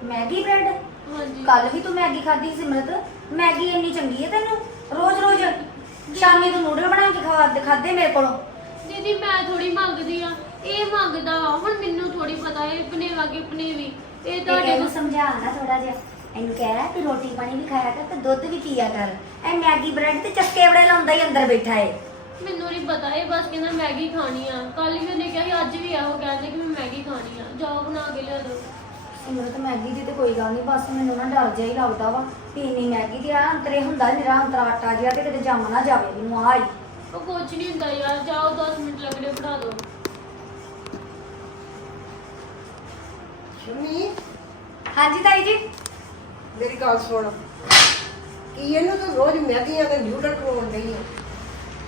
ਮੈਗੀ ਬ੍ਰੈਡ? ਹਾਂਜੀ। ਕੱਲ ਵੀ ਤੂੰ ਮੈਗੀ ਖਾਧੀ ਸਿਮਰਤ। ਮੈਗੀ ਇੰਨੀ ਚੰਗੀ ਹੈ ਤੈਨੂੰ? ਰੋਜ਼ ਰੋਜ਼। ਸ਼ਾਮੀ ਤੂੰ ਨੂਡਲ ਬਣਾ ਕੇ ਖਵਾ ਖਾਦੇ ਮੇਰੇ ਕੋਲੋਂ? ਦੀਦੀ ਮੈਂ ਥੋੜੀ ਮੰਗਦੀ ਆ। ਇਹ ਮੰਗਦਾ ਵਾ ਹੁਣ ਮੈਨੂੰ ਥੋੜੀ ਪਤਾ ਇਹ ਬਨੇਵਾ ਕਿ ਪਨੇਵੀ ਇਹ ਤੇ ਤੁਹਾਡੇ ਇਹਨੂੰ ਸਮਝਾ ਨਾ ਥੋੜਾ ਜਿਹਾ। ਇਹਨੂੰ ਕਹਿ ਕਿ ਰੋਟੀ ਪਾਣੀ ਵੀ ਖਾਇਆ ਕਰ ਤੇ ਦੁੱਧ ਵੀ ਪੀਆ ਕਰ। ਇਹ ਮੈਗੀ ਬ੍ਰੈਡ ਤੇ ਚੱਕੇ ਬੜੇ ਲਾਉਂਦਾ ਹੀ ਅੰਦਰ ਬੈਠਾ ਏ। ਮੈਨੂੰ ਨਹੀਂ ਪਤਾ ਇਹ ਬਸ ਕਹਿੰਦਾ ਮੈਗੀ ਖਾਣੀ ਆ। ਕੱਲ ਵੀ ਉਹਨੇ ਕਿਹਾ ਸੀ ਅੱਜ ਵੀ ਇਹੋ ਕਹਿੰਦੇ ਕਿ ਮੈਂ ਮੈਗੀ ਖਾਣੀ ਆ। ਜਾਓ ਬਣਾ ਕੇ ਲਿਆ ਦਿਓ। ਸਿਮਰਤ ਮੈਗੀ ਦੀ ਤੇ ਕੋਈ ਗੱਲ ਨਹੀਂ ਬਸ ਮੈਨੂੰ ਨਾ ਡਰ ਜਿਹਾ ਹੀ ਲੱਗਦਾ ਵਾ ਇੰਨੀ ਮੈਗੀ ਦੀ ਆ ਅੰਤਰੇ ਹੁੰਦਾ ਨਿਰਾ ਅੰਤਰਾ ਆਟਾ ਜਿਹਾ ਤੇ ਕਿਤੇ ਜੰਮ ਨਾ ਜਾਵੇ ਮੈਨੂੰ ਆਈ। ਉਹ ਕੁਝ ਨਹੀਂ ਹੁੰਦਾ ਯਾਰ ਜਾਓ 10 ਮਿੰਟ ਲੱਗਣੇ ਬਣਾ ਦਿਓ ਸ਼ਮੀ? ਹਾਂਜੀ ਤਾਈ ਜੀ। ਮੇਰੀ ਗੱਲ ਸੁਣ। ਕੀ ਇਹਨੂੰ ਤੂੰ ਰੋਜ਼ ਮੈਗੀਆਂ ਦੇ ਨਿਊਡਲ ਖਵਾਉਣ ਡਈ ਆ?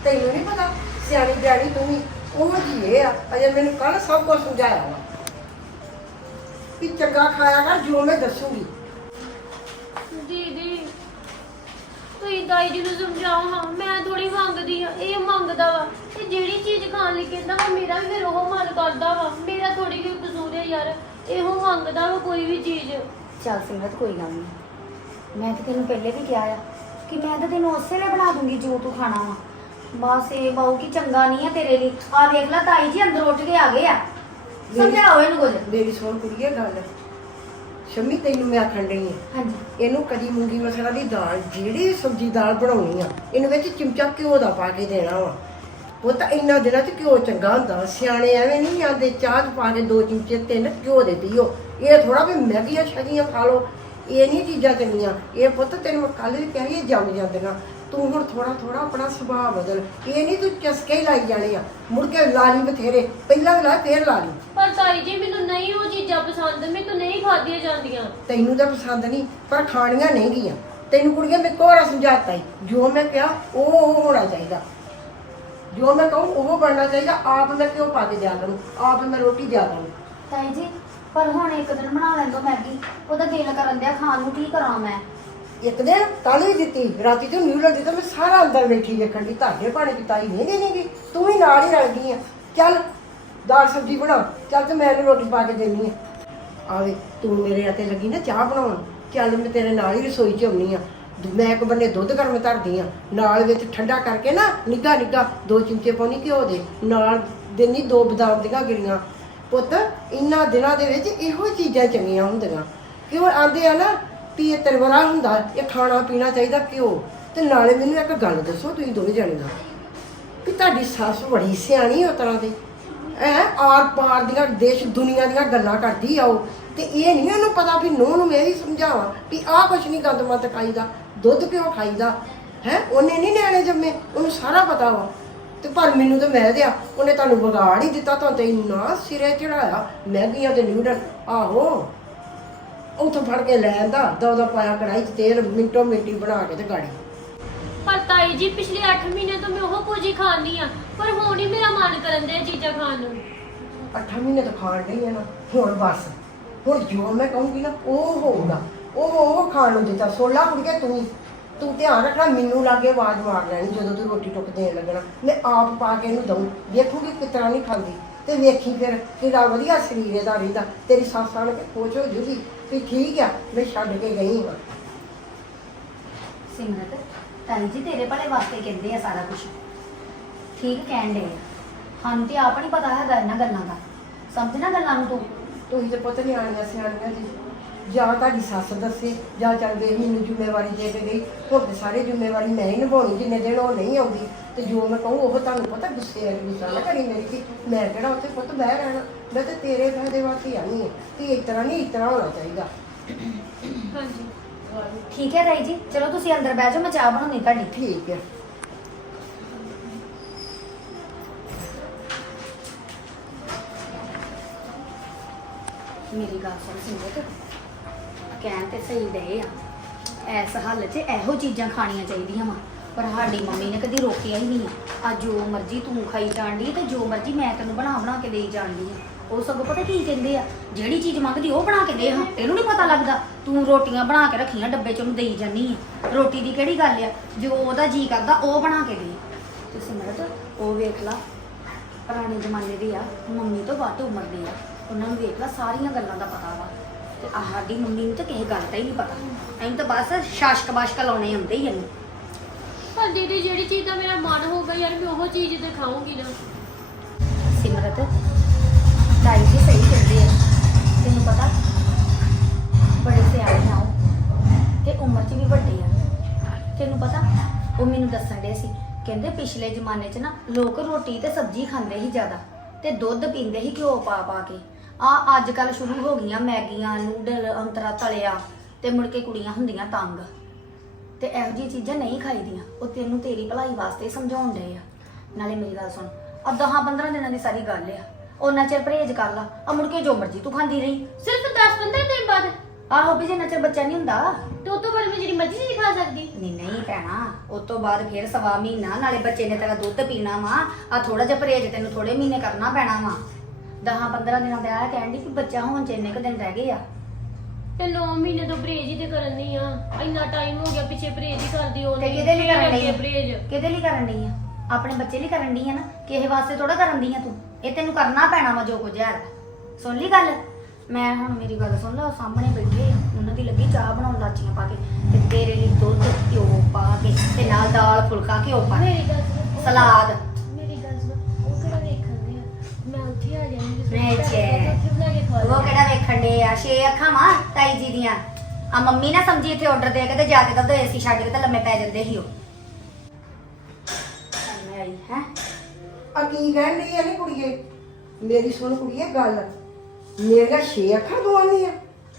ਤੈਨੂੰ ਨਹੀਂ ਪਤਾ ਸਿਆਣੀ ਬਿਆਣੀ ਤੂੰ ਵੀ ਉਹ ਜੀ ਇਹ ਆ ਅਜੇ ਮੈਨੂੰ ਕੱਲ ਸਭ ਕੁਝ ਸਮਝਾਇਆ ਵਾ। ਕਿ ਚੰਗਾ ਖਾਇਆ ਕਰ ਜੋ ਮੈਂ ਦੱਸੂਗੀ। ਦੀਦੀ ਤੁਸੀਂ ਦਾਈ ਜੀ ਨੂੰ ਸਮਝਾਓ ਹਾਂ ਮੈਂ ਥੋੜੀ ਮੰਗਦੀ ਆ ਇਹ ਮੰਗਦਾ ਵਾ ਤੇ ਜਿਹੜੀ ਚੀਜ਼ ਖਾਣ ਲਈ ਕਹਿੰਦਾ ਵਾ ਮੇਰਾ ਵੀ ਫਿਰ ਉਹ ਮਨ ਕਰਦਾ ਵਾ। ਮੇਰਾ ਥੋੜੀ ਕੋਈ ਕਸੂਰ ਹੈ ਯਾਰ ਇਹੋ ਮੰਗਦਾ ਵਾ ਕੋਈ ਵੀ ਚੀਜ਼। ਚੱਲ ਸਿਮਰਤ ਕੋਈ ਗੱਲ ਨਹੀਂ। ਮੈਂ ਤਾਂ ਤੈਨੂੰ ਪਹਿਲੇ ਵੀ ਕਿਹਾ ਆ ਕਿ ਮੈਂ ਤਾਂ ਤੈਨੂੰ ਉਸੇ ਵੇਲੇ ਬਣਾ ਦੂੰਗੀ ਜੋ ਤੂੰ ਖਾਣਾ ਵਾ। ਬਸ ਇਹ ਬਾਊ ਕੀ ਚੰਗਾ ਨਹੀਂ ਆ ਤੇਰੇ ਲਈ। ਆ ਵੇਖ ਲੈ ਤਾਈ ਜੀ ਅੰਦਰ ਉੱਠ ਕੇ ਆ ਗਏ ਆ। ਸਮਝਾਓ ਇਹਨੂੰ ਕੁਝ। ਮੇਰੀ ਸੁਣ ਕੁੜੀਏ ਗੱਲ। ਸ਼ਮੀ ਤੈਨੂੰ ਮੈਂ ਆਖਣ ਡਈ ਆ ਹਾਂਜੀ। ਇਹਨੂੰ ਕਦੀ ਮੂੰਗੀ ਮਸਰਾ ਦੀ ਦਾਲ ਜਿਹੜੀ ਵੀ ਸਬਜ਼ੀ ਦਾਲ ਬਣਾਉਣੀ ਆ ਇਹਨੂੰ ਵਿੱਚ ਚਮਚਾ ਘਿਓ ਦਾ ਪਾ ਕੇ ਦੇਣਾ ਵਾ। ਉਹ ਤਾਂ ਇੰਨਾ ਦਿਨਾਂ ਚ ਘਿਓ ਚੰਗਾ ਹੁੰਦਾ। ਸਿਆਣੇ ਐਵੇਂ ਨਹੀਂ ਆਂਦੇ ਚਾਹ ਚ ਪਾ ਕੇ ਦੋ ਚਮਚੇ ਤਿੰਨ ਘਿਓ ਦੇ ਪੀਓ ਇਹ ਥੋੜਾ ਵੀ ਮੈਗੀਆਂ ਛਗੀਆਂ ਖਾ ਲਓ। ਇਹ ਨਹੀਂ ਚੀਜ਼ਾਂ ਚੰਗੀਆਂ। ਇਹ ਪੁੱਤ ਤੈਨੂੰ ਕੱਲ ਵੀ ਕਿਹਾ ਇਹ ਜੰਮ ਜਾਂਦੀਆਂ। ਤੂੰ ਹੁਣ ਥੋੜਾ ਥੋੜਾ ਆਪਣਾ ਸੁਭਾਅ ਬਦਲ। ਇਹ ਨਹੀਂ ਤੂੰ ਚਸਕੇ ਹੀ ਲਾਈ ਜਾਣੇ ਆ। ਮੁੜ ਕੇ ਲਾ ਲਈ ਬਥੇਰੇ। ਪਹਿਲਾਂ ਵੀ ਲਾ ਫੇਰ ਲਾ ਲਈ। ਪਰ ਤਾਈ ਜੀ ਮੈਨੂੰ ਨਹੀਂ ਉਹ ਚੀਜ਼ਾਂ ਪਸੰਦ। ਮੈਨੂੰ ਨਹੀਂ ਖਾਧੀਆਂ ਜਾਂਦੀਆਂ। ਤੈਨੂੰ ਤਾਂ ਪਸੰਦ ਨਹੀਂ ਪਰ ਖਾਣੀਆਂ ਨਹੀਂ ਗੀਆਂ। ਤੈਨੂੰ ਕੁੜੀਆਂ ਮੈਂ ਕੋਰਾ ਸਮਝਾਤਾ ਹੀ ਜੋ ਮੈਂ ਕਿਹਾ ਉਹ ਉਹ ਹੋਣਾ ਚਾਹੀਦਾ। ਜੋ ਮੈਂ ਕਹੂੰ ਉਹ ਬਣਨਾ ਚਾਹੀਦਾ। ਆਪ ਮੈਂ ਕਿਉਂ ਪਾ ਕੇ ਦਿਆ ਕਰੂੰ। ਆਪ ਮੈਂ ਰੋਟੀ ਦਿਆ ਕਰੂੰ। ਤਾਈ ਜੀ ਪਰ ਹੁਣ ਇੱਕ ਦਿਨ ਬਣਾ ਲੈਂਦੋ ਮੈਗੀ। ਉਹਦਾ ਦਿਲ ਕਰਨ ਦਿਆ ਖਾਣ ਨੂੰ ਕੀ ਕਰਾਂ ਮੈਂ? ਇੱਕ ਦਿਨ ਕੱਲ ਵੀ ਦਿੱਤੀ, ਰਾਤੀ ਤੂੰ ਨਿਊਡਲ ਦਿੱਤਾ ਮੈਂ ਸਾਰਾ ਅੰਦਰ ਬੈਠੀ ਵੇਖਣ ਦੀ ਤੁਹਾਡੇ ਪਾਣੀ ਪਿਤਾਈ ਨਹੀਂ ਦੇਣੀਗੀ ਤੂੰ ਵੀ ਨਾਲ ਹੀ ਰਲ ਗਈ ਆ। ਚੱਲ, ਦਾਲ ਸਬਜ਼ੀ ਬਣਾ ਚੱਲ ਤੇ ਮੈਂ ਇਹਨੂੰ ਰੋਟੀ ਪਾ ਕੇ ਦੇਣੀ ਆ। ਆਵੇ ਤੂੰ ਮੇਰੇ ਹੱਥੇ ਲੱਗੀ ਨਾ ਚਾਹ ਬਣਾਉਣ। ਚੱਲ ਮੈਂ ਤੇਰੇ ਨਾਲ ਹੀ ਰਸੋਈ 'ਚ ਆਉਣੀ ਆ। ਮੈਂ ਇੱਕ ਬੰਨੇ ਦੁੱਧ ਗਰਮ ਧਰਦੀ ਆ। ਨਾਲ ਵਿੱਚ ਠੰਡਾ ਕਰਕੇ ਨਾ ਨਿੱਘਾ ਨਿੱਘਾ ਦੋ ਚਮਚੇ ਪਾਉਣੀ ਘਿਓ ਦੇ। ਨਾਲ ਦੇਣੀ ਦੋ ਬਦਾਮ ਦੀਆਂ ਗਿਰੀਆਂ। ਪੁੱਤ, ਇੰਨਾ ਦਿਨਾਂ ਦੇ ਵਿੱਚ ਇਹੋ ਚੀਜ਼ਾਂ ਚੰਗੀਆਂ ਹੁੰਦੀਆਂ। ਕਿਉਂ ਆਂਦੇ ਆ ਨਾ ਵੀ ਇਹ ਤਰਵਰਾ ਹੁੰਦਾ, ਇਹ ਖਾਣਾ ਪੀਣਾ ਚਾਹੀਦਾ ਘਿਓ ਤੇ ਨਾਲੇ ਮੈਨੂੰ ਇੱਕ ਗੱਲ ਦੱਸੋ ਤੁਸੀਂ ਦੋਵੇਂ ਜਾਣੀਆਂ। ਕਿ ਤੁਹਾਡੀ ਸੱਸ ਬੜੀ ਸਿਆਣੀ ਉਹ ਤਰ੍ਹਾਂ ਦੀ। ਐ ਆਰ ਪਾਰ ਦੀਆਂ ਦੇਸ਼, ਦੁਨੀਆ ਦੀਆਂ ਗੱਲਾਂ ਕਰਦੀ ਆ ਉਹ। ਤੇ ਇਹ ਨਹੀਂ ਉਹਨੂੰ ਪਤਾ ਵੀ ਨੂੰਹ ਨੂੰ ਮੈਂ ਵੀ ਸਮਝਾਵਾਂ ਵੀ ਆਹ ਕੁਛ ਨਹੀਂ ਗੰਦ ਮਤ ਖਾਈਦਾ, ਦੁੱਧ ਕਿਉਂ ਖਾਈਦਾ? ਹੈ? ਉਹਨੇ ਨਹੀਂ ਨਿਆਣੇ ਜੰਮੇ, ਉਹਨੂੰ ਸਾਰਾ ਪਤਾ ਵਾ। ਤੇ ਪਰ ਮੈਨੂੰ ਤਾਂ ਮੈਂ ਦਿਆ, ਉਹਨੇ ਤੁਹਾਨੂੰ ਵਿਗਾੜ ਹੀ ਦਿੱਤਾ ਤਾਂ ਤੇ ਇੰਨਾ ਸਿਰੇ ਚੜਾਇਆ ਮੈਗੀਆਂ ਤੇ ਨਿਊਡਲ ਆਹੋ। ਉੱਥੋਂ ਫੜ ਕੇ ਲੈ ਆਂਦਾ ਦੋ ਦੋ ਪਾਇਆ ਕੜਾਈ ਚ ਤੇਲ ਮਿੰਟੋ ਮਿੰਟੀ ਬਣਾ ਕੇ ਤੇ ਗਾੜੀ। ਪਰ ਤਾਈ ਜੀ ਪਿਛਲੇ 8 ਮਹੀਨੇ ਤੋਂ ਮੈਂ ਉਹ ਕੁਝ ਹੀ ਖਾਣੀ ਆ ਪਰ ਹੁਣ ਹੀ ਮੇਰਾ ਮਨ ਕਰਨ ਦੇ ਚੀਜ਼ਾਂ ਖਾਣ ਨੂੰ। ਅੱਠਾਂ ਮਹੀਨੇ ਤੋਂ ਖਾਣ ਡਈ ਆ ਨਾ ਹੁਣ ਬਸ। ਹੁਣ ਜੋ ਮੈਂ ਕਹੂੰਗੀ ਨਾ ਉਹ ਹੋਊਗਾ। ਉਹ ਉਹ ਖਾਣ ਨੂੰ ਦਿੱਤਾ। ਸੋਲਾ ਕੁੜੀਏ ਤੂੰ ਹੀ। ਤੂੰ ਧਿਆਨ ਰੱਖਣਾ ਮੈਨੂੰ ਲਾਗੇ ਆਵਾਜ਼ ਮਾਰ ਲੈਣੀ ਜਦੋਂ ਤੂੰ ਰੋਟੀ ਟੁੱਕ ਦੇਣ ਲੱਗਣਾ। ਮੈਂ ਆਪ ਪਾ ਕੇ ਇਹਨੂੰ ਦਊਂ। ਵੇਖੂਗੀ ਕਿਸ ਤਰ੍ਹਾਂ ਨਹੀਂ ਖਾਂਦੀ। ਤੇ ਵੇਖੀ ਫਿਰ ਕਿਦਾ ਵਧੀਆ ਸਰੀਰ ਇਹਦਾ ਰਹਿੰਦਾ ਤੇਰੀ ਸੱਸ ਆਣ ਕੇ ਖੁਸ਼ ਹੋ ਜੂਗੀ। ਵੀ ਠੀਕ ਆ ਮੈਂ ਛੱਡ ਕੇ ਗਈ ਹਾਂ। ਸਿਮਰਤ ਤਾਈ ਜੀ ਤੇਰੇ ਭਲੇ ਵਾਸਤੇ ਕਹਿੰਦੇ ਆ ਸਾਰਾ ਕੁਝ ਠੀਕ ਕਹਿਣ ਦੇ ਸਾਨੂੰ ਤੇ ਆਪ ਨਹੀਂ ਪਤਾ ਹੈਗਾ ਇਹਨਾਂ ਗੱਲਾਂ ਦਾ। ਸਮਝਣਾ ਗੱਲਾਂ ਨੂੰ ਤੂੰ? ਤੁਸੀਂ ਤੇ ਪੁੱਤ ਨਿਆਣੀਆਂ ਸਿਆਣੀਆਂ ਜੀ। ਜਾਂ ਤੁਹਾਡੀ ਸੱਸ ਦੱਸੇ ਜਾਂ ਚੱਲ ਵੇ ਮੈਨੂੰ ਜ਼ਿੰਮੇਵਾਰੀ ਦੇ ਕੇ ਗਈ। ਹੁਣ ਤੇ ਸਾਰੇ ਜ਼ਿੰਮੇਵਾਰੀ ਮੈਂ ਹੀ ਨਿਭਾਉਣੀ ਜਿੰਨੇ ਦਿਨ ਉਹ ਨਹੀਂ ਆਉਂਦੀ। ਤੇ ਜੋ ਮੈਂ ਕਹੂੰ ਉਹ ਤੁਹਾਨੂੰ ਪਤਾ ਗੁੱਸੇ ਆ ਗੁੱਸਾ ਨਾ ਕਰੀ ਮੇਰੀ ਕਿ ਮੈਂ ਕਿਹੜਾ ਉੱਥੇ ਪੁੱਤ ਬਹਿ ਰਹਿਣਾ? ਮੈਂ ਤੇ ਤੇਰੇ ਫਾਇਦੇ ਵਾਸਤੇ ਹੈ ਤੇ ਇਸ ਤਰ੍ਹਾਂ ਨਹੀਂ ਇਸ ਤਰ੍ਹਾਂ ਹੋਣਾ ਚਾਹੀਦਾ। ਹਾਂਜੀ। ਠੀਕ ਹੈ ਤਾਈ ਜੀ ਚਲੋ ਤੁਸੀਂ ਅੰਦਰ ਬਹਿ ਜਾਓ ਮੈਂ ਚਾਹ ਬਣਾਉਣੀ ਤੁਹਾਡੀ। ਠੀਕ ਹੈ। ਮੇਰੀ ਗੱਲ ਸੁਣ ਸਿਮਰਤ ਕਹਿਣ ਤੇ ਸਹੀ ਡਏ ਆ। ਐਸ ਹੱਲ 'ਚ ਇਹੋ ਚੀਜ਼ਾਂ ਖਾਣੀਆਂ ਚਾਹੀਦੀਆਂ ਵਾ। ਪਰ ਸਾਡੀ ਮੰਮੀ ਨੇ ਕਦੀ ਰੋਕਿਆ ਹੀ ਨਹੀਂ ਆ। ਜੋ ਮਰਜ਼ੀ ਤੂੰ ਖਾਈ ਜਾਣਦੀ ਤੇ ਜੋ ਮਰਜ਼ੀ ਮੈਂ ਤੈਨੂੰ ਬਣਾ ਬਣਾ ਕੇ ਦੇਈ ਜਾਣਦੀ ਆ। ਉਹ ਸਗੋਂ ਪਤਾ ਕੀ ਕਹਿੰਦੇ ਆ? ਜਿਹੜੀ ਚੀਜ਼ ਮੰਗਦੀ ਉਹ ਬਣਾ ਕੇ ਦੇ ਹਾਂ। ਤੈਨੂੰ ਨਹੀਂ ਪਤਾ ਲੱਗਦਾ? ਤੂੰ ਰੋਟੀਆਂ ਬਣਾ ਕੇ ਰੱਖੀਆਂ, ਡੱਬੇ 'ਚ ਉਹਨੂੰ ਦੇਈ ਜਾਨੀ ਆ। ਰੋਟੀ ਦੀ ਕਿਹੜੀ ਗੱਲ ਆ? ਜੋ ਉਹਦਾ ਜੀ ਕਰਦਾ, ਉਹ ਬਣਾ ਕੇ ਦੇ। ਤੇ ਸਿਮਰਤ ਉਹ ਵੇਖ ਲਾ। ਪੁਰਾਣੇ ਜ਼ਮਾਨੇ ਦੀ ਆ, ਮੰਮੀ ਤੋਂ ਵੱਧ ਉਮਰ ਦੀ ਆ। ਉਹਨਾਂ ਨੂੰ ਵੇਖ ਲਾ, ਸਾਰੀਆਂ ਗੱਲਾਂ ਦਾ ਪਤਾ ਵਾ। ਤੇ ਆਹ ਸਾਡੀ ਮੰਮੀ ਨੂੰ ਤਾਂ ਕਿਸੇ ਗੱਲ ਦਾ ਹੀ ਨਹੀਂ ਪਤਾ। ਐਂ ਤਾਂ ਬਸ ਸ਼ਾਸ਼ਕ ਬਾਸ਼ਕ ਲਾਉਣੇ ਆਉਂਦੇ ਹੀ ਇਹਨੂੰ। ਪਰ ਦੀਦੀ, ਜਿਹੜੀ ਚੀਜ਼ ਦਾ ਮੇਰਾ ਮਨ ਹੋਊਗਾ ਯਾਰ, ਮੈਂ ਉਹ ਚੀਜ਼ ਤੇ ਨਾ। ਸਿਮਰਤ, ਤਾਈ ਜੀ ਸਹੀ ਕਹਿੰਦੇ ਆ। ਤੈਨੂੰ ਪਤਾ, ਬੜੇ ਸਿਆਣੇ ਆ ਉਹ। ਤੇ ਉਮਰ 'ਚ ਵੀ ਵੱਡੇ ਆ। ਤੈਨੂੰ ਪਤਾ, ਉਹ ਮੈਨੂੰ ਦੱਸਣ ਦੇ ਸੀ, ਕਹਿੰਦੇ ਪਿਛਲੇ ਜ਼ਮਾਨੇ 'ਚ ਨਾ ਲੋਕ ਰੋਟੀ ਤੇ ਸਬਜ਼ੀ ਖਾਂਦੇ ਸੀ ਜ਼ਿਆਦਾ, ਤੇ ਦੁੱਧ ਪੀਂਦੇ ਸੀ ਘਿਓ ਪਾ ਪਾ ਕੇ। ਆ ਅੱਜ ਕੱਲ ਸ਼ੁਰੂ ਹੋ ਗਈਆਂ ਮੈਗੀਆਂ, ਨੂਡਲ, ਅੰਤਰਾ ਤਲਿਆ, ਤੇ ਮੁੜ ਕੇ ਕੁੜੀਆਂ ਹੁੰਦੀਆਂ ਤੰਗ। ਤੇ ਇਹੋ ਜਿਹੀਆਂ ਚੀਜ਼ਾਂ ਨਹੀਂ ਖਾਈਦੀਆਂ। ਉਹ ਤੈਨੂੰ ਤੇਰੀ ਭਲਾਈ ਵਾਸਤੇ ਸਮਝਾਉਣ ਡਏ ਆ। ਨਾਲੇ ਮੇਰੀ ਗੱਲ ਸੁਣ ਆ 10 15 ਦਿਨਾਂ ਦੀ ਸਾਰੀ ਗੱਲ ਆ। ਉਹਨਾਂ ਚਿਰ ਪਰਹੇਜ ਕਰ ਲਾ ਆ ਮੁੜ ਕੇ ਜੋ ਮਰਜ਼ੀ ਤੂੰ ਖਾਂਦੀ ਰਹੀ। ਸਿਰਫ 10-15 ਦਿਨ ਬਾਅਦ? ਆਹੋ ਵੀ ਜਿੰਨਾ ਚਿਰ ਬੱਚਾ ਨਹੀਂ ਹੁੰਦਾ। ਤੇ ਉਹ ਤੋਂ ਬਾਅਦ ਮੈਂ ਜਿਹੜੀ ਮਰਜ਼ੀ ਚੀਜ਼ ਖਾ ਸਕਦੀ। ਨਹੀਂ ਨਹੀਂ ਭੈਣਾ ਉਸ ਤੋਂ ਬਾਅਦ ਫਿਰ ਸਵਾ ਮਹੀਨਾ ਨਾਲੇ ਬੱਚੇ ਨੇ ਤੇਰਾ ਦੁੱਧ ਪੀਣਾ ਵਾ। ਆ ਥੋੜਾ ਜਿਹਾ ਪਰਹੇਜ ਤੈਨੂੰ ਥੋੜੇ ਮਹੀਨੇ ਕਰਨਾ ਪੈਣਾ ਵਾ। 10 15 ਦਿਨਾਂ ਦਾ ਆ ਕਹਿਣ ਦੀ ਕਿ ਬੱਚਾ ਹੋਣ ਚ ਇੰਨੇ ਕੁ ਦਿਨ ਰਹਿ ਗਏ ਆ। ਤੇ 9 ਮਹੀਨੇ ਤੋਂ ਪਰਹੇਜ ਹੀ ਤੇ ਕਰਨੀ ਆ। ਇੰਨਾ ਟਾਈਮ ਹੋ ਗਿਆ ਪਿੱਛੇ ਪਰਹੇਜ ਹੀ ਕਰਦੀ ਉਹ ਤੇ ਕਿਹਦੇ ਲਈ ਕਰਨ ਡਈ ਆ? ਪਰਹੇਜ। ਕਿਹਦੇ ਲਈ ਕਰਨ ਡਈ ਆ? ਆਪਣੇ ਬੱਚੇ ਲਈ ਕਰਨ ਡਈ ਆ ਨਾ? ਕਿਸੇ ਵਾਸਤੇ ਥੋੜਾ ਕਰਨ ਡਈ ਆ ਤੂੰ? ਇਹ ਤੈਨੂੰ ਕਰਨਾ ਪੈਣਾ ਵਾ ਜੋ ਕੁਝ ਹੈ। ਸੁਣ ਲਈ ਗੱਲ? ਮੈਂ ਹੁਣ ਮੇਰੀ ਗੱਲ ਸੁਣ ਲਾ ਉਹ ਸਾਹਮਣੇ ਬੈਠੇ ਆ। ਉਹਨਾਂ ਦੀ ਲੱਗੀ ਚਾਹ ਬਣਾਉਣ ਲਾਚੀਆਂ ਪਾ ਕੇ। ਤੇ ਤੇਰੇ ਲਈ ਦੁੱਧ ਘਿਓ ਪਾ ਕੇ ਤੇ ਨਾਲ ਦਾਲ ਫੁਲਕਾ ਘਿਓ ਪਾ ਕੇ। ਮੇਰੀ ਗੱਲ ਸੁਣੋ। ਉਹ- ਸਲਾਦ। ਆ ਜਾਵਾਂਗੀ ਨਹੀਂ ਜੇ। ਉਹ ਕਿਹੜਾ ਵੇਖਣ ਦੇ ਆ? ਛੇ ਅੱਖਾਂ ਵਾ ਤਾਈ ਜੀ ਦੀਆਂ। ਆ ਮੰਮੀ ਨਾ ਸਮਝੀ ਇੱਥੇ ਆਰਡਰ ਦੇ ਕੇ ਤੇ ਜਾ ਕੇ ਤਾਂ ਏਸੀ ਛੱਡ ਕੇ ਤਾਂ ਲੰਮੇ ਪੈ ਜਾਂਦੇ ਸੀ ਉਹ। ਮੈਂ ਆਈ ਹੈ? ਆ ਕੀ ਕਹਿਣ ਡਈ ਆ ਕੁੜੀਏ? ਮੇਰੀ ਸੁਣ ਕੁੜੀਏ ਗੱਲ। ਮੇਰੀਆਂ ਛੇ ਅੱਖਾਂ ਦਵਾਨੀ ਆ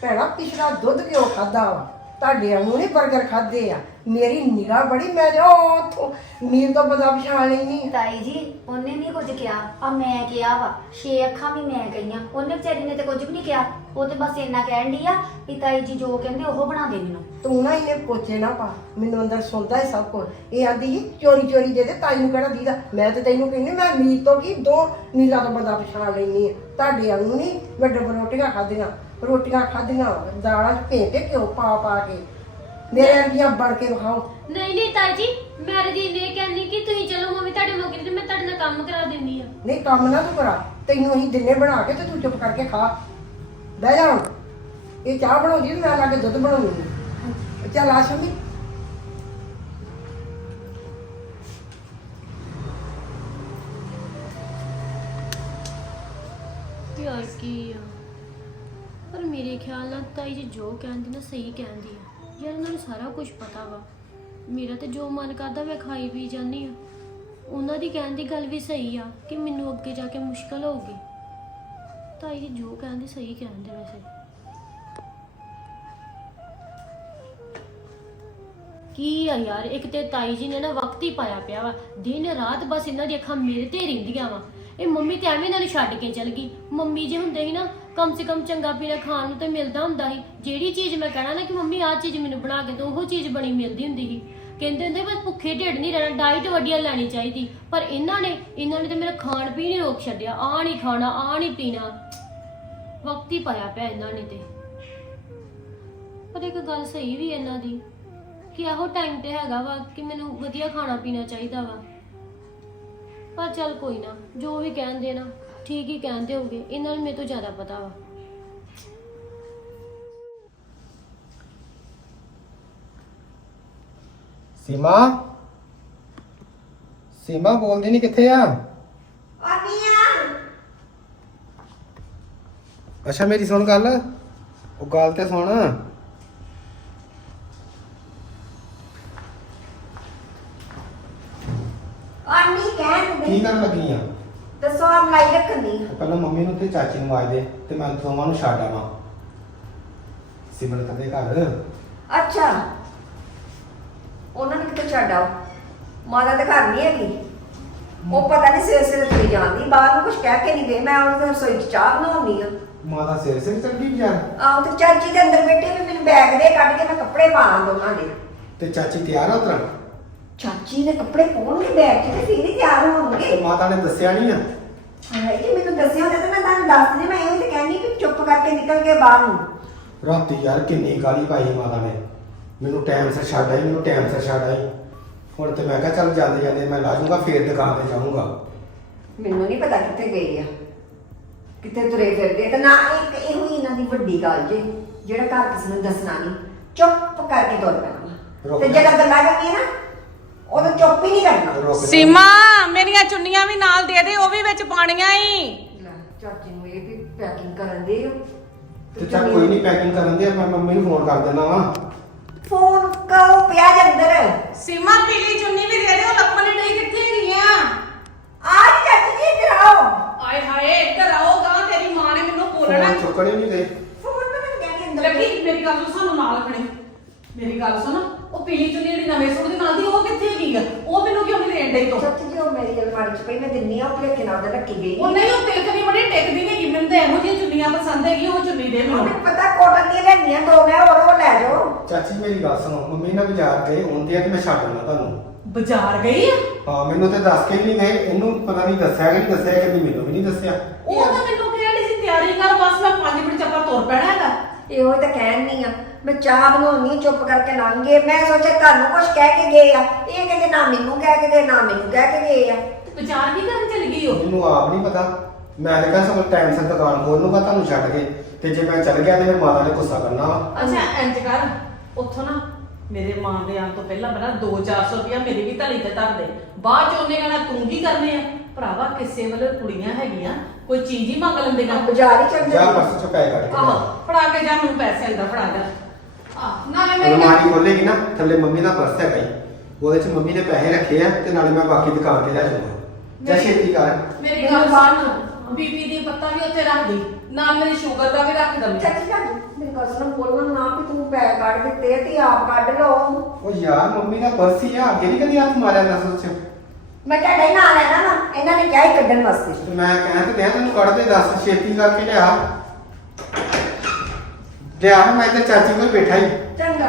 ਭੈਣਾ ਪਿਛਲਾ ਦੁੱਧ ਕਿਉਂ ਖਾਦਾ ਵਾ? ਤੁਹਾਡੇ ਵਾਂਗੂ ਨਹੀਂ 버ਗਰ ਖਾਦੇ ਆ। ਮੇਰੀ ਨਿਗਾਹ ਬੜੀ ਮੈਂ ਉਹ ਉੱਥੋਂ ਨੀਲ ਤੋਂ ਪਤਾ ਪਛਾਣ ਲੈਣੀ ਤਾਈ ਜੀ ਉਹਨੇ ਨਹੀਂ ਕੁਝ ਕਿਹਾ। ਆ ਮੈਂ ਕਿਹਾ ਵਾ ਛੇ ਅੱਖਾਂ ਵੀ ਮੈਂ ਗਈਆਂ। ਉਹਨੇ ਵਿਚਾਰੀ ਨੇ ਤੇ ਕੁਝ ਵੀ ਨਹੀਂ ਕਿਹਾ। ਉਹ ਤੇ ਬਸ ਇੰਨਾ ਕਹਿਣ ਡਈ ਆ ਵੀ ਤਾਈ ਜੀ ਜੋ ਕਹਿੰਦੇ ਉਹ ਬਣਾ ਦੇ ਮੈਨੂੰ। ਤੂੰ ਨਾ ਇਹਨੇ ਪੋਚੇ ਨਾ ਪਾ। ਮੈਨੂੰ ਅੰਦਰ ਸੁਣਦਾ ਹੈ ਸਭ ਕੁਝ ਇਹ ਆਂਦੀ ਚੋਰੀ ਚੋਰੀ ਦੇ ਦੇ ਤਾਈ ਨੂੰ ਕਿਹੜਾ ਦੀਦਾ? ਮੈਂ ਤੇ ਤੈਨੂੰ ਕਹਿੰਦੀ ਮੈਂ ਨੀਲ ਤੋਂ ਕੀ ਦੋ ਨੀਲਾ ਤੋਂ ਬੰਦਾ ਪਛਾਣ ਲੈਣੀ ਤੁਹਾਡੇ ਵਾਂਗੂ ਨਹੀਂ ਵੱਡੇ ਰੋਟੀਆਂ ਖਾਧੀਆਂ। ਰੋਟੀਆਂ ਖਾਧੀਆਂ ਦਾਲਾਂ ਚ ਭੇਂਟੇ ਘਿਓ ਪਾ ਪਾ ਕੇ। ਮੇਰੇ ਵਰਗੀਆਂ ਬਣ ਕੇ ਵਿਖਾਓ ਨਹੀਂ ਨਹੀਂ ਤਾਈ ਜੀ ਮੈਂ ਦੀ ਨੇ ਕਹਿੰਦੀ ਕਿ ਤੁਸੀਂ ਚਲੋ ਮੰਮੀ ਤੁਹਾਡੇ ਮੌਕੇ ਤੇ ਮੈਂ ਤੁਹਾਡੇ ਨਾਲ ਕੰਮ ਕਰਾ ਦਿੰਦੀ ਆ ਨਹੀਂ ਕੰਮ ਨਾ ਤੂੰ ਕਰਾ। ਤੈਨੂੰ ਅਸੀਂ ਦਿਨੇ ਬਣਾ ਕੇ ਤੇ ਤੂੰ ਚੁੱਪ ਕਰਕੇ ਖਾ। ਬਹਿ ਜਾ ਹੁਣ। ਇਹ ਚਾਹ ਬਣਾਉਂਦੀ ਤੇ ਮੈਂ ਲਾ ਕੇ ਦੁੱਧ ਬਣਾਉਂਦੀ ਚੱਲ ਆ ਸ਼ਮੀ। ਯਾਰ ਕੀ ਆ? ਪਰ ਮੇਰੇ ਖਿਆਲ ਨਾਲ ਤਾਈ ਜੀ ਜੋ ਕਹਿੰਦੀ ਨਾ ਸਹੀ ਕਹਿੰਦੀ ਆ। ਯਾਰ ਉਹਨਾਂ ਨੂੰ ਸਾਰਾ ਕੁਝ ਪਤਾ ਵਾ। ਮੇਰਾ ਤੇ ਜੋ ਮਨ ਕਰਦਾ ਮੈਂ ਖਾਈ ਪੀ ਜਾਂਦੀ ਆ ਉਹਨਾਂ ਦੀ ਕਹਿਣ ਦੀ ਗੱਲ ਵੀ ਸਹੀ ਆ ਕਿ ਮੈਨੂੰ ਅੱਗੇ ਜਾ ਕੇ ਮੁਸ਼ਕਲ ਹੋਊਗੀ। ਤਾਈ ਜੀ ਜੋ ਕਹਿੰਦੀ ਸਹੀ ਕਹਿੰਦੇ ਵੈਸੇ। ਕੀ ਆ ਯਾਰ, ਇੱਕ ਤੇ ਤਾਈ ਜੀ ਨੇ ਨਾ ਵਕਤ ਹੀ ਪਾਇਆ ਪਿਆ ਵਾ। ਦਿਨ ਰਾਤ ਬਸ ਇਹਨਾਂ ਦੀ ਅੱਖਾਂ ਮੇਰੇ ਤੇ ਰਹਿੰਦੀਆਂ ਵਾ। ਇਹ ਮੰਮੀ ਤੇ ਐਵੇਂ ਇਹਨਾਂ ਨੂੰ ਛੱਡ ਕੇ ਚਲ ਗਈ। ਮੰਮੀ ਜੇ ਹੁੰਦੇ ਸੀ ਨਾ ਕਮ ਸੇ ਕਮ ਚੰਗਾ ਪੀਣਾ ਖਾਣ ਨੂੰ ਤੇ ਮਿਲਦਾ ਹੁੰਦਾ ਸੀ। ਜਿਹੜੀ ਚੀਜ਼ ਮੈਂ ਕਹਿਣਾ ਨਾ ਕਿ ਮੰਮੀ, ਆਹ ਚੀਜ਼ ਮੈਨੂੰ ਬਣਾ ਕੇ ਦਿਓ, ਉਹ ਚੀਜ਼ ਬਣੀ ਮਿਲਦੀ ਹੁੰਦੀ ਸੀ। ਕਹਿੰਦੇ ਹੁੰਦੇ, ਬਸ ਭੁੱਖੇ ਢਿੱਡ ਨਹੀਂ ਰਹਿਣਾ ਡਾਈਟ ਵਧੀਆ ਲੈਣੀ ਚਾਹੀਦੀ। ਪਰ ਇਹਨਾਂ ਨੇ ਇਹਨਾਂ ਨੇ ਤੇ ਮੇਰਾ ਖਾਣ ਪੀਣ ਹੀ ਰੋਕ ਛੱਡਿਆ। ਆਹ ਨਹੀਂ ਖਾਣਾ, ਆਹ ਨਹੀਂ ਪੀਣਾ। ਵਕਤ ਹੀ ਪਾਇਆ ਪਿਆ ਇਹਨਾਂ ਨੇ ਤੇ। ਪਰ ਇੱਕ ਗੱਲ ਸਹੀ ਵੀ ਇਹਨਾਂ ਦੀ, ਕਿ ਇਹੋ ਟਾਈਮ ਤੇ ਹੈਗਾ ਵਾ ਕਿ ਮੈਨੂੰ ਵਧੀਆ ਖਾਣਾ ਪੀਣਾ ਚਾਹੀਦਾ ਵਾ। ਪਰ ਚੱਲ ਕੋਈ ਨਾ, ਜੋ ਵੀ ਕਹਿੰਦੇ ਨਾ ਠੀਕ ਹੀ ਕਹਿੰਦੇ ਹੋਗੇ ਇਹਨਾਂ ਨੂੰ ਮੇਰੇ ਤੋਂ ਜ਼ਿਆਦਾ ਪਤਾ ਵਾ। ਸੀਮਾ? ਸੀਮਾ ਬੋਲਦੀ ਨਹੀਂ ਕਿੱਥੇ ਆ? ਆਨੀ ਆ। ਅੱਛਾ ਮੇਰੀ ਸੁਣ ਗੱਲ। ਉਹ ਗੱਲ ਤੇ ਸੁਣ। ਕੀ ਕਰਨ ਲੱਗੀ ਆ? ਦੱਸੋ ਆ ਮਲਾਈ ਰੱਖਣੀ ਪਹਿਲਾਂ ਮੰਮੀ ਨੂੰ ਤੇ ਚਾਚੀ ਨੂੰ ਆਵਾਜ਼ ਦੇ ਤੇ ਮੈਂ ਦੋਵਾਂ ਨੂੰ ਛੱਡ ਆਵਾਂ। ਸਿਮਰਤ ਦੇ ਘਰ। ਅੱਛਾ। ਉਹਨਾਂ ਨੂੰ ਕਿਤੇ ਛੱਡ ਆਓ? ਮਾਤਾ ਦੇ ਘਰ ਨਹੀਂ ਹੈਗੀ। ਉਹ ਪਤਾ ਨਹੀਂ ਸਿਰ ਸਿਰ ਤੁਰੀ ਜਾਂਦੀ ਬਾਹਰ ਨੂੰ ਕੁਝ ਕਹਿ ਕੇ ਨਹੀਂ ਗਈ ਮੈਂ ਉਹਨਾਂ ਦੇ ਰਸੋਈ 'ਚ ਚਾਹ ਬਣਾਉਣੀ ਆ। ਮਾਤਾ ਸਿਰ ਸਿਰ ਚੱਲ ਗਈ ਯਾਰ ਆਹ ਤੇ ਚਾਚੀ ਦੇ ਅੰਦਰ ਬੈਠੇ ਵੀ ਮੈਨੂੰ ਬੈਗ ਦੇ ਕੱਢ ਕੇ ਮੈਂ ਕੱਪੜੇ ਪਾਵਾਂ ਦੋਨਾਂ ਦੇ। ਤੇ ਚਾਚੀ ਤਿਆਰ ਆ ਉਤਰਨ? ਚਾਚੀ ਦੇ ਕੱਪੜੇ ਪਾਉਣਗੇ ਬੈਗ 'ਚ ਤੇ ਫਿਰ ਹੀ ਤਿਆਰ ਤੇ ਹੋਣਗੇ ਮਾਤਾ ਨੇ ਦੱਸਿਆ ਨਹੀਂ ਆ ਹਾਏ ਜੀ ਮੈਨੂੰ ਦੱਸਿਆ ਹੁੰਦਾ ਤਾਂ ਮੈਂ ਤੁਹਾਨੂੰ ਦੱਸ ਦੇ ਮੈਂ ਇਹੋ ਤੇ ਕਹਿੰਦੀ ਕਿ ਚੁੱਪ ਕਰਕੇ ਨਿਕਲ ਕੇ ਬਾਹਰ ਨੂੰ। ਰਾਤੀ ਯਾਰ ਕਿੰਨੀ ਗਾਲੀ ਪਾਈ ਮਾਤਾ ਨੇ। ਮੈਨੂੰ ਟਾਈਮ ਸਿਰ ਛੱਡ ਆਈ ਮੈਨੂੰ ਟਾਈਮ ਸਿਰ ਛੱਡ ਆਈ। ਹੁਣ ਤੇ ਮੈਂ ਕਿਹਾ ਚੱਲ ਜਾਂਦੇ ਜਾਂਦੇ ਮੈਂ ਲਾ ਜਾਊਂਗਾ ਫੇਰ ਦੁਕਾਨ ਤੇ ਜਾਊਂਗਾ। ਮੈਨੂੰ ਨਹੀਂ ਪਤਾ ਕਿੱਥੇ ਗਏ ਆ। ਕਿੱਥੇ ਤੁਰੇ ਫਿਰਦੇ ਤੇ ਨਾ ਇੱਕ ਇਹੋ ਹੀ ਇਹਨਾਂ ਦੀ ਵੱਡੀ ਗੱਲ ਜੇ ਜਿਹੜਾ ਘਰ ਕਿਸੇ ਨੂੰ ਦੱਸਣਾ ਨਹੀਂ ਚੁੱਪ ਕਰਕੇ ਤੁਰ ਪੈਣਾ। ਰੁਕ ਤੇ ਜਾ। ਜਿਹੜਾ ਗੱਲਾਂ ਕਰਨੀਆਂ ਨਾ ਉਦੋਂ ਚੁੱਪ ਹੀ ਨਹੀਂ ਕਰਨਾ। ਰੁਕ ਜਾ। ਸੀਮਾ ਮੇਰੀਆਂ ਚੁੰਨੀਆਂ ਵੀ ਨਾਲ ਦੇ ਦੇ ਉਹ ਵੀ ਵਿੱਚ ਪਾਣੀਆਂ ਹੀ ਲੈ, ਚਾਚੀ ਨੂੰ ਇਹ ਵੀ ਪੈਕਿੰਗ ਕਰਨ ਦੇ ਤੇ ਚੱਲ ਕੋਈ ਨਹੀਂ ਪੈਕਿੰਗ ਕਰਨ ਦੇ ਮੈਂ ਮੰਮੀ ਨੂੰ ਫੋਨ ਕਰ ਦਿੰਦਾ ਵਾਂ। ਫੋਨ ਕਰੋ ਪਿਆ ਜੇ ਅੰਦਰ। ਸੀਮਾ ਪੀਲੀ ਚੁੰਨੀ ਵੀ ਦੇ ਦੇ ਉਹ ਲਖਮਣੀ ਨਹੀਂ ਕਿੱਥੇ ਗਈਆਂ ਆ ਜੀ ਚਾਚੀ ਜੀ ਇੱਧਰ ਆਓ। ਆਏ ਹਾਏ ਇੱਧਰ ਆਓਗਾ ਤੇਰੀ ਮਾਂ ਨੇ ਮੈਨੂੰ ਬੋਲਣਾ। ਫੋਨ ਚੁੱਕਣੇ ਨਹੀਂ ਦੇ ਫੋਨ ਮੈਂ ਕਹਿੰਦੀ ਅੰਦਰ। ਲੱਗੀ ਮੇਰੀ ਗੱਲ ਸੁਣ ਸਾਨੂੰ ਨਾਲ ਖੜੀ। ਮੇਰੀ ਗੱਲ ਸੁਣ ਉਹ ਪੀਲੀ ਚੁੰਨੀ ਜਿਹੜੀ ਨਵੇਂ ਸੂਟ ਦੀ ਨਾਲ ਦੀ ਉਹ ਕਿੱਥੇ ਗਈ ਆ? ਉਹ ਮੈਨੂੰ ਕਿਉਂ ਨਹੀਂ ਦੇਣ ਡਈ ਤੋ? ਚਾਚੀ ਜੀ ਉਹ ਮੇਰੀ ਅਲਮਾਰੀ 'ਚ ਪਈ ਮੈਂ ਦਿੰਨੀ ਆ ਉਹ ਭਲੇਖੇ ਨਾਲ ਉਹਦੇ ਰੱਖੀ ਗਈ ਉਹ ਨਹੀਂ ਉਹ ਤਿਲਕ ਨਹੀਂ ਬੜੀ ਟਿਕਦੀ ਨਹੀਂ ਮੈਨੂੰ ਤਾਂ ਇਹੋ ਜਿਹੀਆਂ ਚੁੰਨੀਆਂ ਪਸੰਦ ਹੈਗੀ ਉਹ ਚੁੰਨੀ ਦੇ ਮੈਨੂੰ। ਮੈਨੂੰ ਪਤਾ ਕੋਟਨ ਦੀਆਂ ਲੈਣੀਆਂ ਦੋ ਮੈਂ ਹੋਰ ਉਹ ਲੈ ਜਾਓ। ਚਾਚੀ ਮੇਰੀ ਗੱਲ ਸੁਣੋ ਮੰਮੀ ਨਾਲ ਬਾਜ਼ਾਰ ਗਏ ਹੁੰਦੇ ਆ ਕਿ ਮੈਂ ਛੱਡ ਦਿੰਦਾ ਤੁਹਾਨੂੰ। ਬਾਜ਼ਾਰ ਗਈ ਆ? ਹਾਂ ਮੈਨੂੰ ਤੇ ਦੱਸ ਕੇ ਵੀ ਨਹੀਂ ਗਏ ਇਹਨੂੰ ਪਤਾ ਨਹੀਂ ਦੱਸਿਆ ਕਿ ਨਹੀਂ ਦੱਸਿਆ ਕਿ ਮੈਨੂੰ ਵੀ ਨਹੀਂ ਦੱਸਿਆ। ਉਹ ਤਾਂ ਮੈਨੂੰ ਕਹਿਣੀ ਸੀ ਤਿਆਰੀ ਕਰ ਬਸ ਮੈਂ 5 ਮਿੰਟ ਚ ਆਪਾਂ ਤੁਰ ਪੈਣਾ ਹੈਗਾ। ਇਹੋ ਹੀ ਤਾਂ ਕਹਿਣ ਨਹੀਂ ਆ। ਮੈਂ ਚਾਹ ਬਣਾਉਣੀ ਚੁੱਪ ਕਰਕੇ ਲੰਘ ਗਏ। ਮੈਂ ਸੋਚਿਆ ਤੁਹਾਨੂੰ ਕੁਝ ਕਹਿ ਕੇ ਗਏ ਆ। ਇਹ ਕਹਿੰਦੇ ਨਾ ਮੈਨੂੰ ਕਹਿ ਕੇ ਗਏ ਨਾ ਮੈਨੂੰ ਕਹਿ ਕੇ ਗਏ ਆ। ਬਾਜ਼ਾਰ ਕੀ ਕਰਨ ਚਲ ਗਈ ਉਹ? ਮੈਨੂੰ ਆਪ ਨਹੀਂ ਪਤਾ। ਮੈਂ ਤਾਂ ਕਹਿੰਦਾ ਸਭ ਟਾਈਮ ਸਿਰ ਦੁਕਾਨ ਖੋਲ ਲੂੰਗਾ ਤੁਹਾਨੂੰ ਛੱਡ ਕੇ। ਤੇ ਜੇ ਮੈਂ ਚੱਲ ਗਿਆ ਤੇ ਫਿਰ ਮਾਤਾ ਨੇ ਗੁੱਸਾ ਕਰਨਾ ਵਾ। ਅੱਛਾ ਇੰਜ ਕਰ। ਉੱਥੋਂ ਨਾ ਮੇਰੇ ਮਾਂ ਦੇ ਆਉਣ ਤੋਂ ਪਹਿਲਾਂ ਪਹਿਲਾਂ 2-400 ਰੁਪਇਆ ਮੇਰੀ ਵੀ ਧਲੀ ਤੇ ਧਰ ਦੇ। ਬਾਅਦ ਚ ਉਹਨੇ ਕਹਿਣਾ ਤੂੰ ਕੀ ਕਰਨੇ ਆ? ਭਰਾਵਾ ਕਿਸੇ ਵੇਲੇ ਕੁੜੀਆਂ ਹੈਗੀਆਂ ਕੋਈ ਚੀਜ਼ ਹੀ ਮੰਗ ਲੈਂਦੀਆਂ ਬਾਜ਼ਾਰ ਹੀ ਚੱਲ ਜਾ ਜਾਂਦੀ ਪਰਸ ਚੋਂ ਪੈਸੇ ਕੱਢ ਕੇ ਆਹੋ। ਫੜਾ ਕੇ ਜਾ ਮੈਨੂੰ ਪੈਸੇ ਅੰਦਰ ਫੜਾ ਜਾ। ਨਾਲੇ ਅਲਮਾਰੀ ਖੋਲੇਗੀ ਨਾ ਥੱਲੇ ਮੰਮੀ ਦਾ ਪਰਸ ਹੈਗਾ ਹੀ ਉਹਦੇ ਚ ਮੰਮੀ ਨੇ ਪੈਸੇ ਰੱਖੇ ਆ ਤੇ ਨਾਲੇ ਮੈਂ ਬਾਕੀ ਦੁਕਾਨ ਤੇ ਲੈ ਜਾਊਂਗਾ। ਜਾ ਛੇਤੀ ਕਰ। ਮੇਰੀ ਗੱਲ ਸੁਣ। ਬੀਪੀ ਦੀ ਪੱਤਾ ਵੀ ਉੱਥੇ ਰੱਖ ਦੀ। ਨਾਲ ਮੇਰੀ ਸ਼ੂਗਰ ਦਾ ਵੀ ਰੱਖ ਦਮ ਚਾਚੀ ਚਾਚੀ ਮੇਰੇ ਕੋਲ ਸੁਣ ਬੋਲਣਾ ਨਾ ਕਿ ਤੂੰ ਪੈਸੇ ਕੱਢ ਦਿੱਤੇ ਤੇ ਆਪ ਕੱਢ ਲਓ। ਉਹ ਯਾਰ ਮੰਮੀ ਦਾ ਪਰਸ ਹੀ ਆ। ਅੱਗੇ ਨਹੀਂ ਕਦੀ ਹੱਥ ਮਾਰਿਆ ਦੱਸ ਉਸ ਚ ਮੈਂ ਤੁਹਾਡਾ ਹੀ ਨਾਂ ਲੈਣਾ ਨਾ ਇਹਨਾਂ ਨੇ ਕਿਹਾ ਹੀ ਕੱਢਣ ਵਾਸਤੇ। ਤੇ ਮੈਂ ਕਹਿ ਤੇ ਦਿਆਂ ਤੈਨੂੰ ਕੱਢ ਦੇ ਦੱਸ ਛੇਤੀ ਕਰਕੇ ਲਿਆ। ਲਿਆ ਮੈਂ ਇੱਥੇ ਚਾਚੀ ਕੋਲ ਬੈਠਾ ਹੀ। ਚੰਗਾ।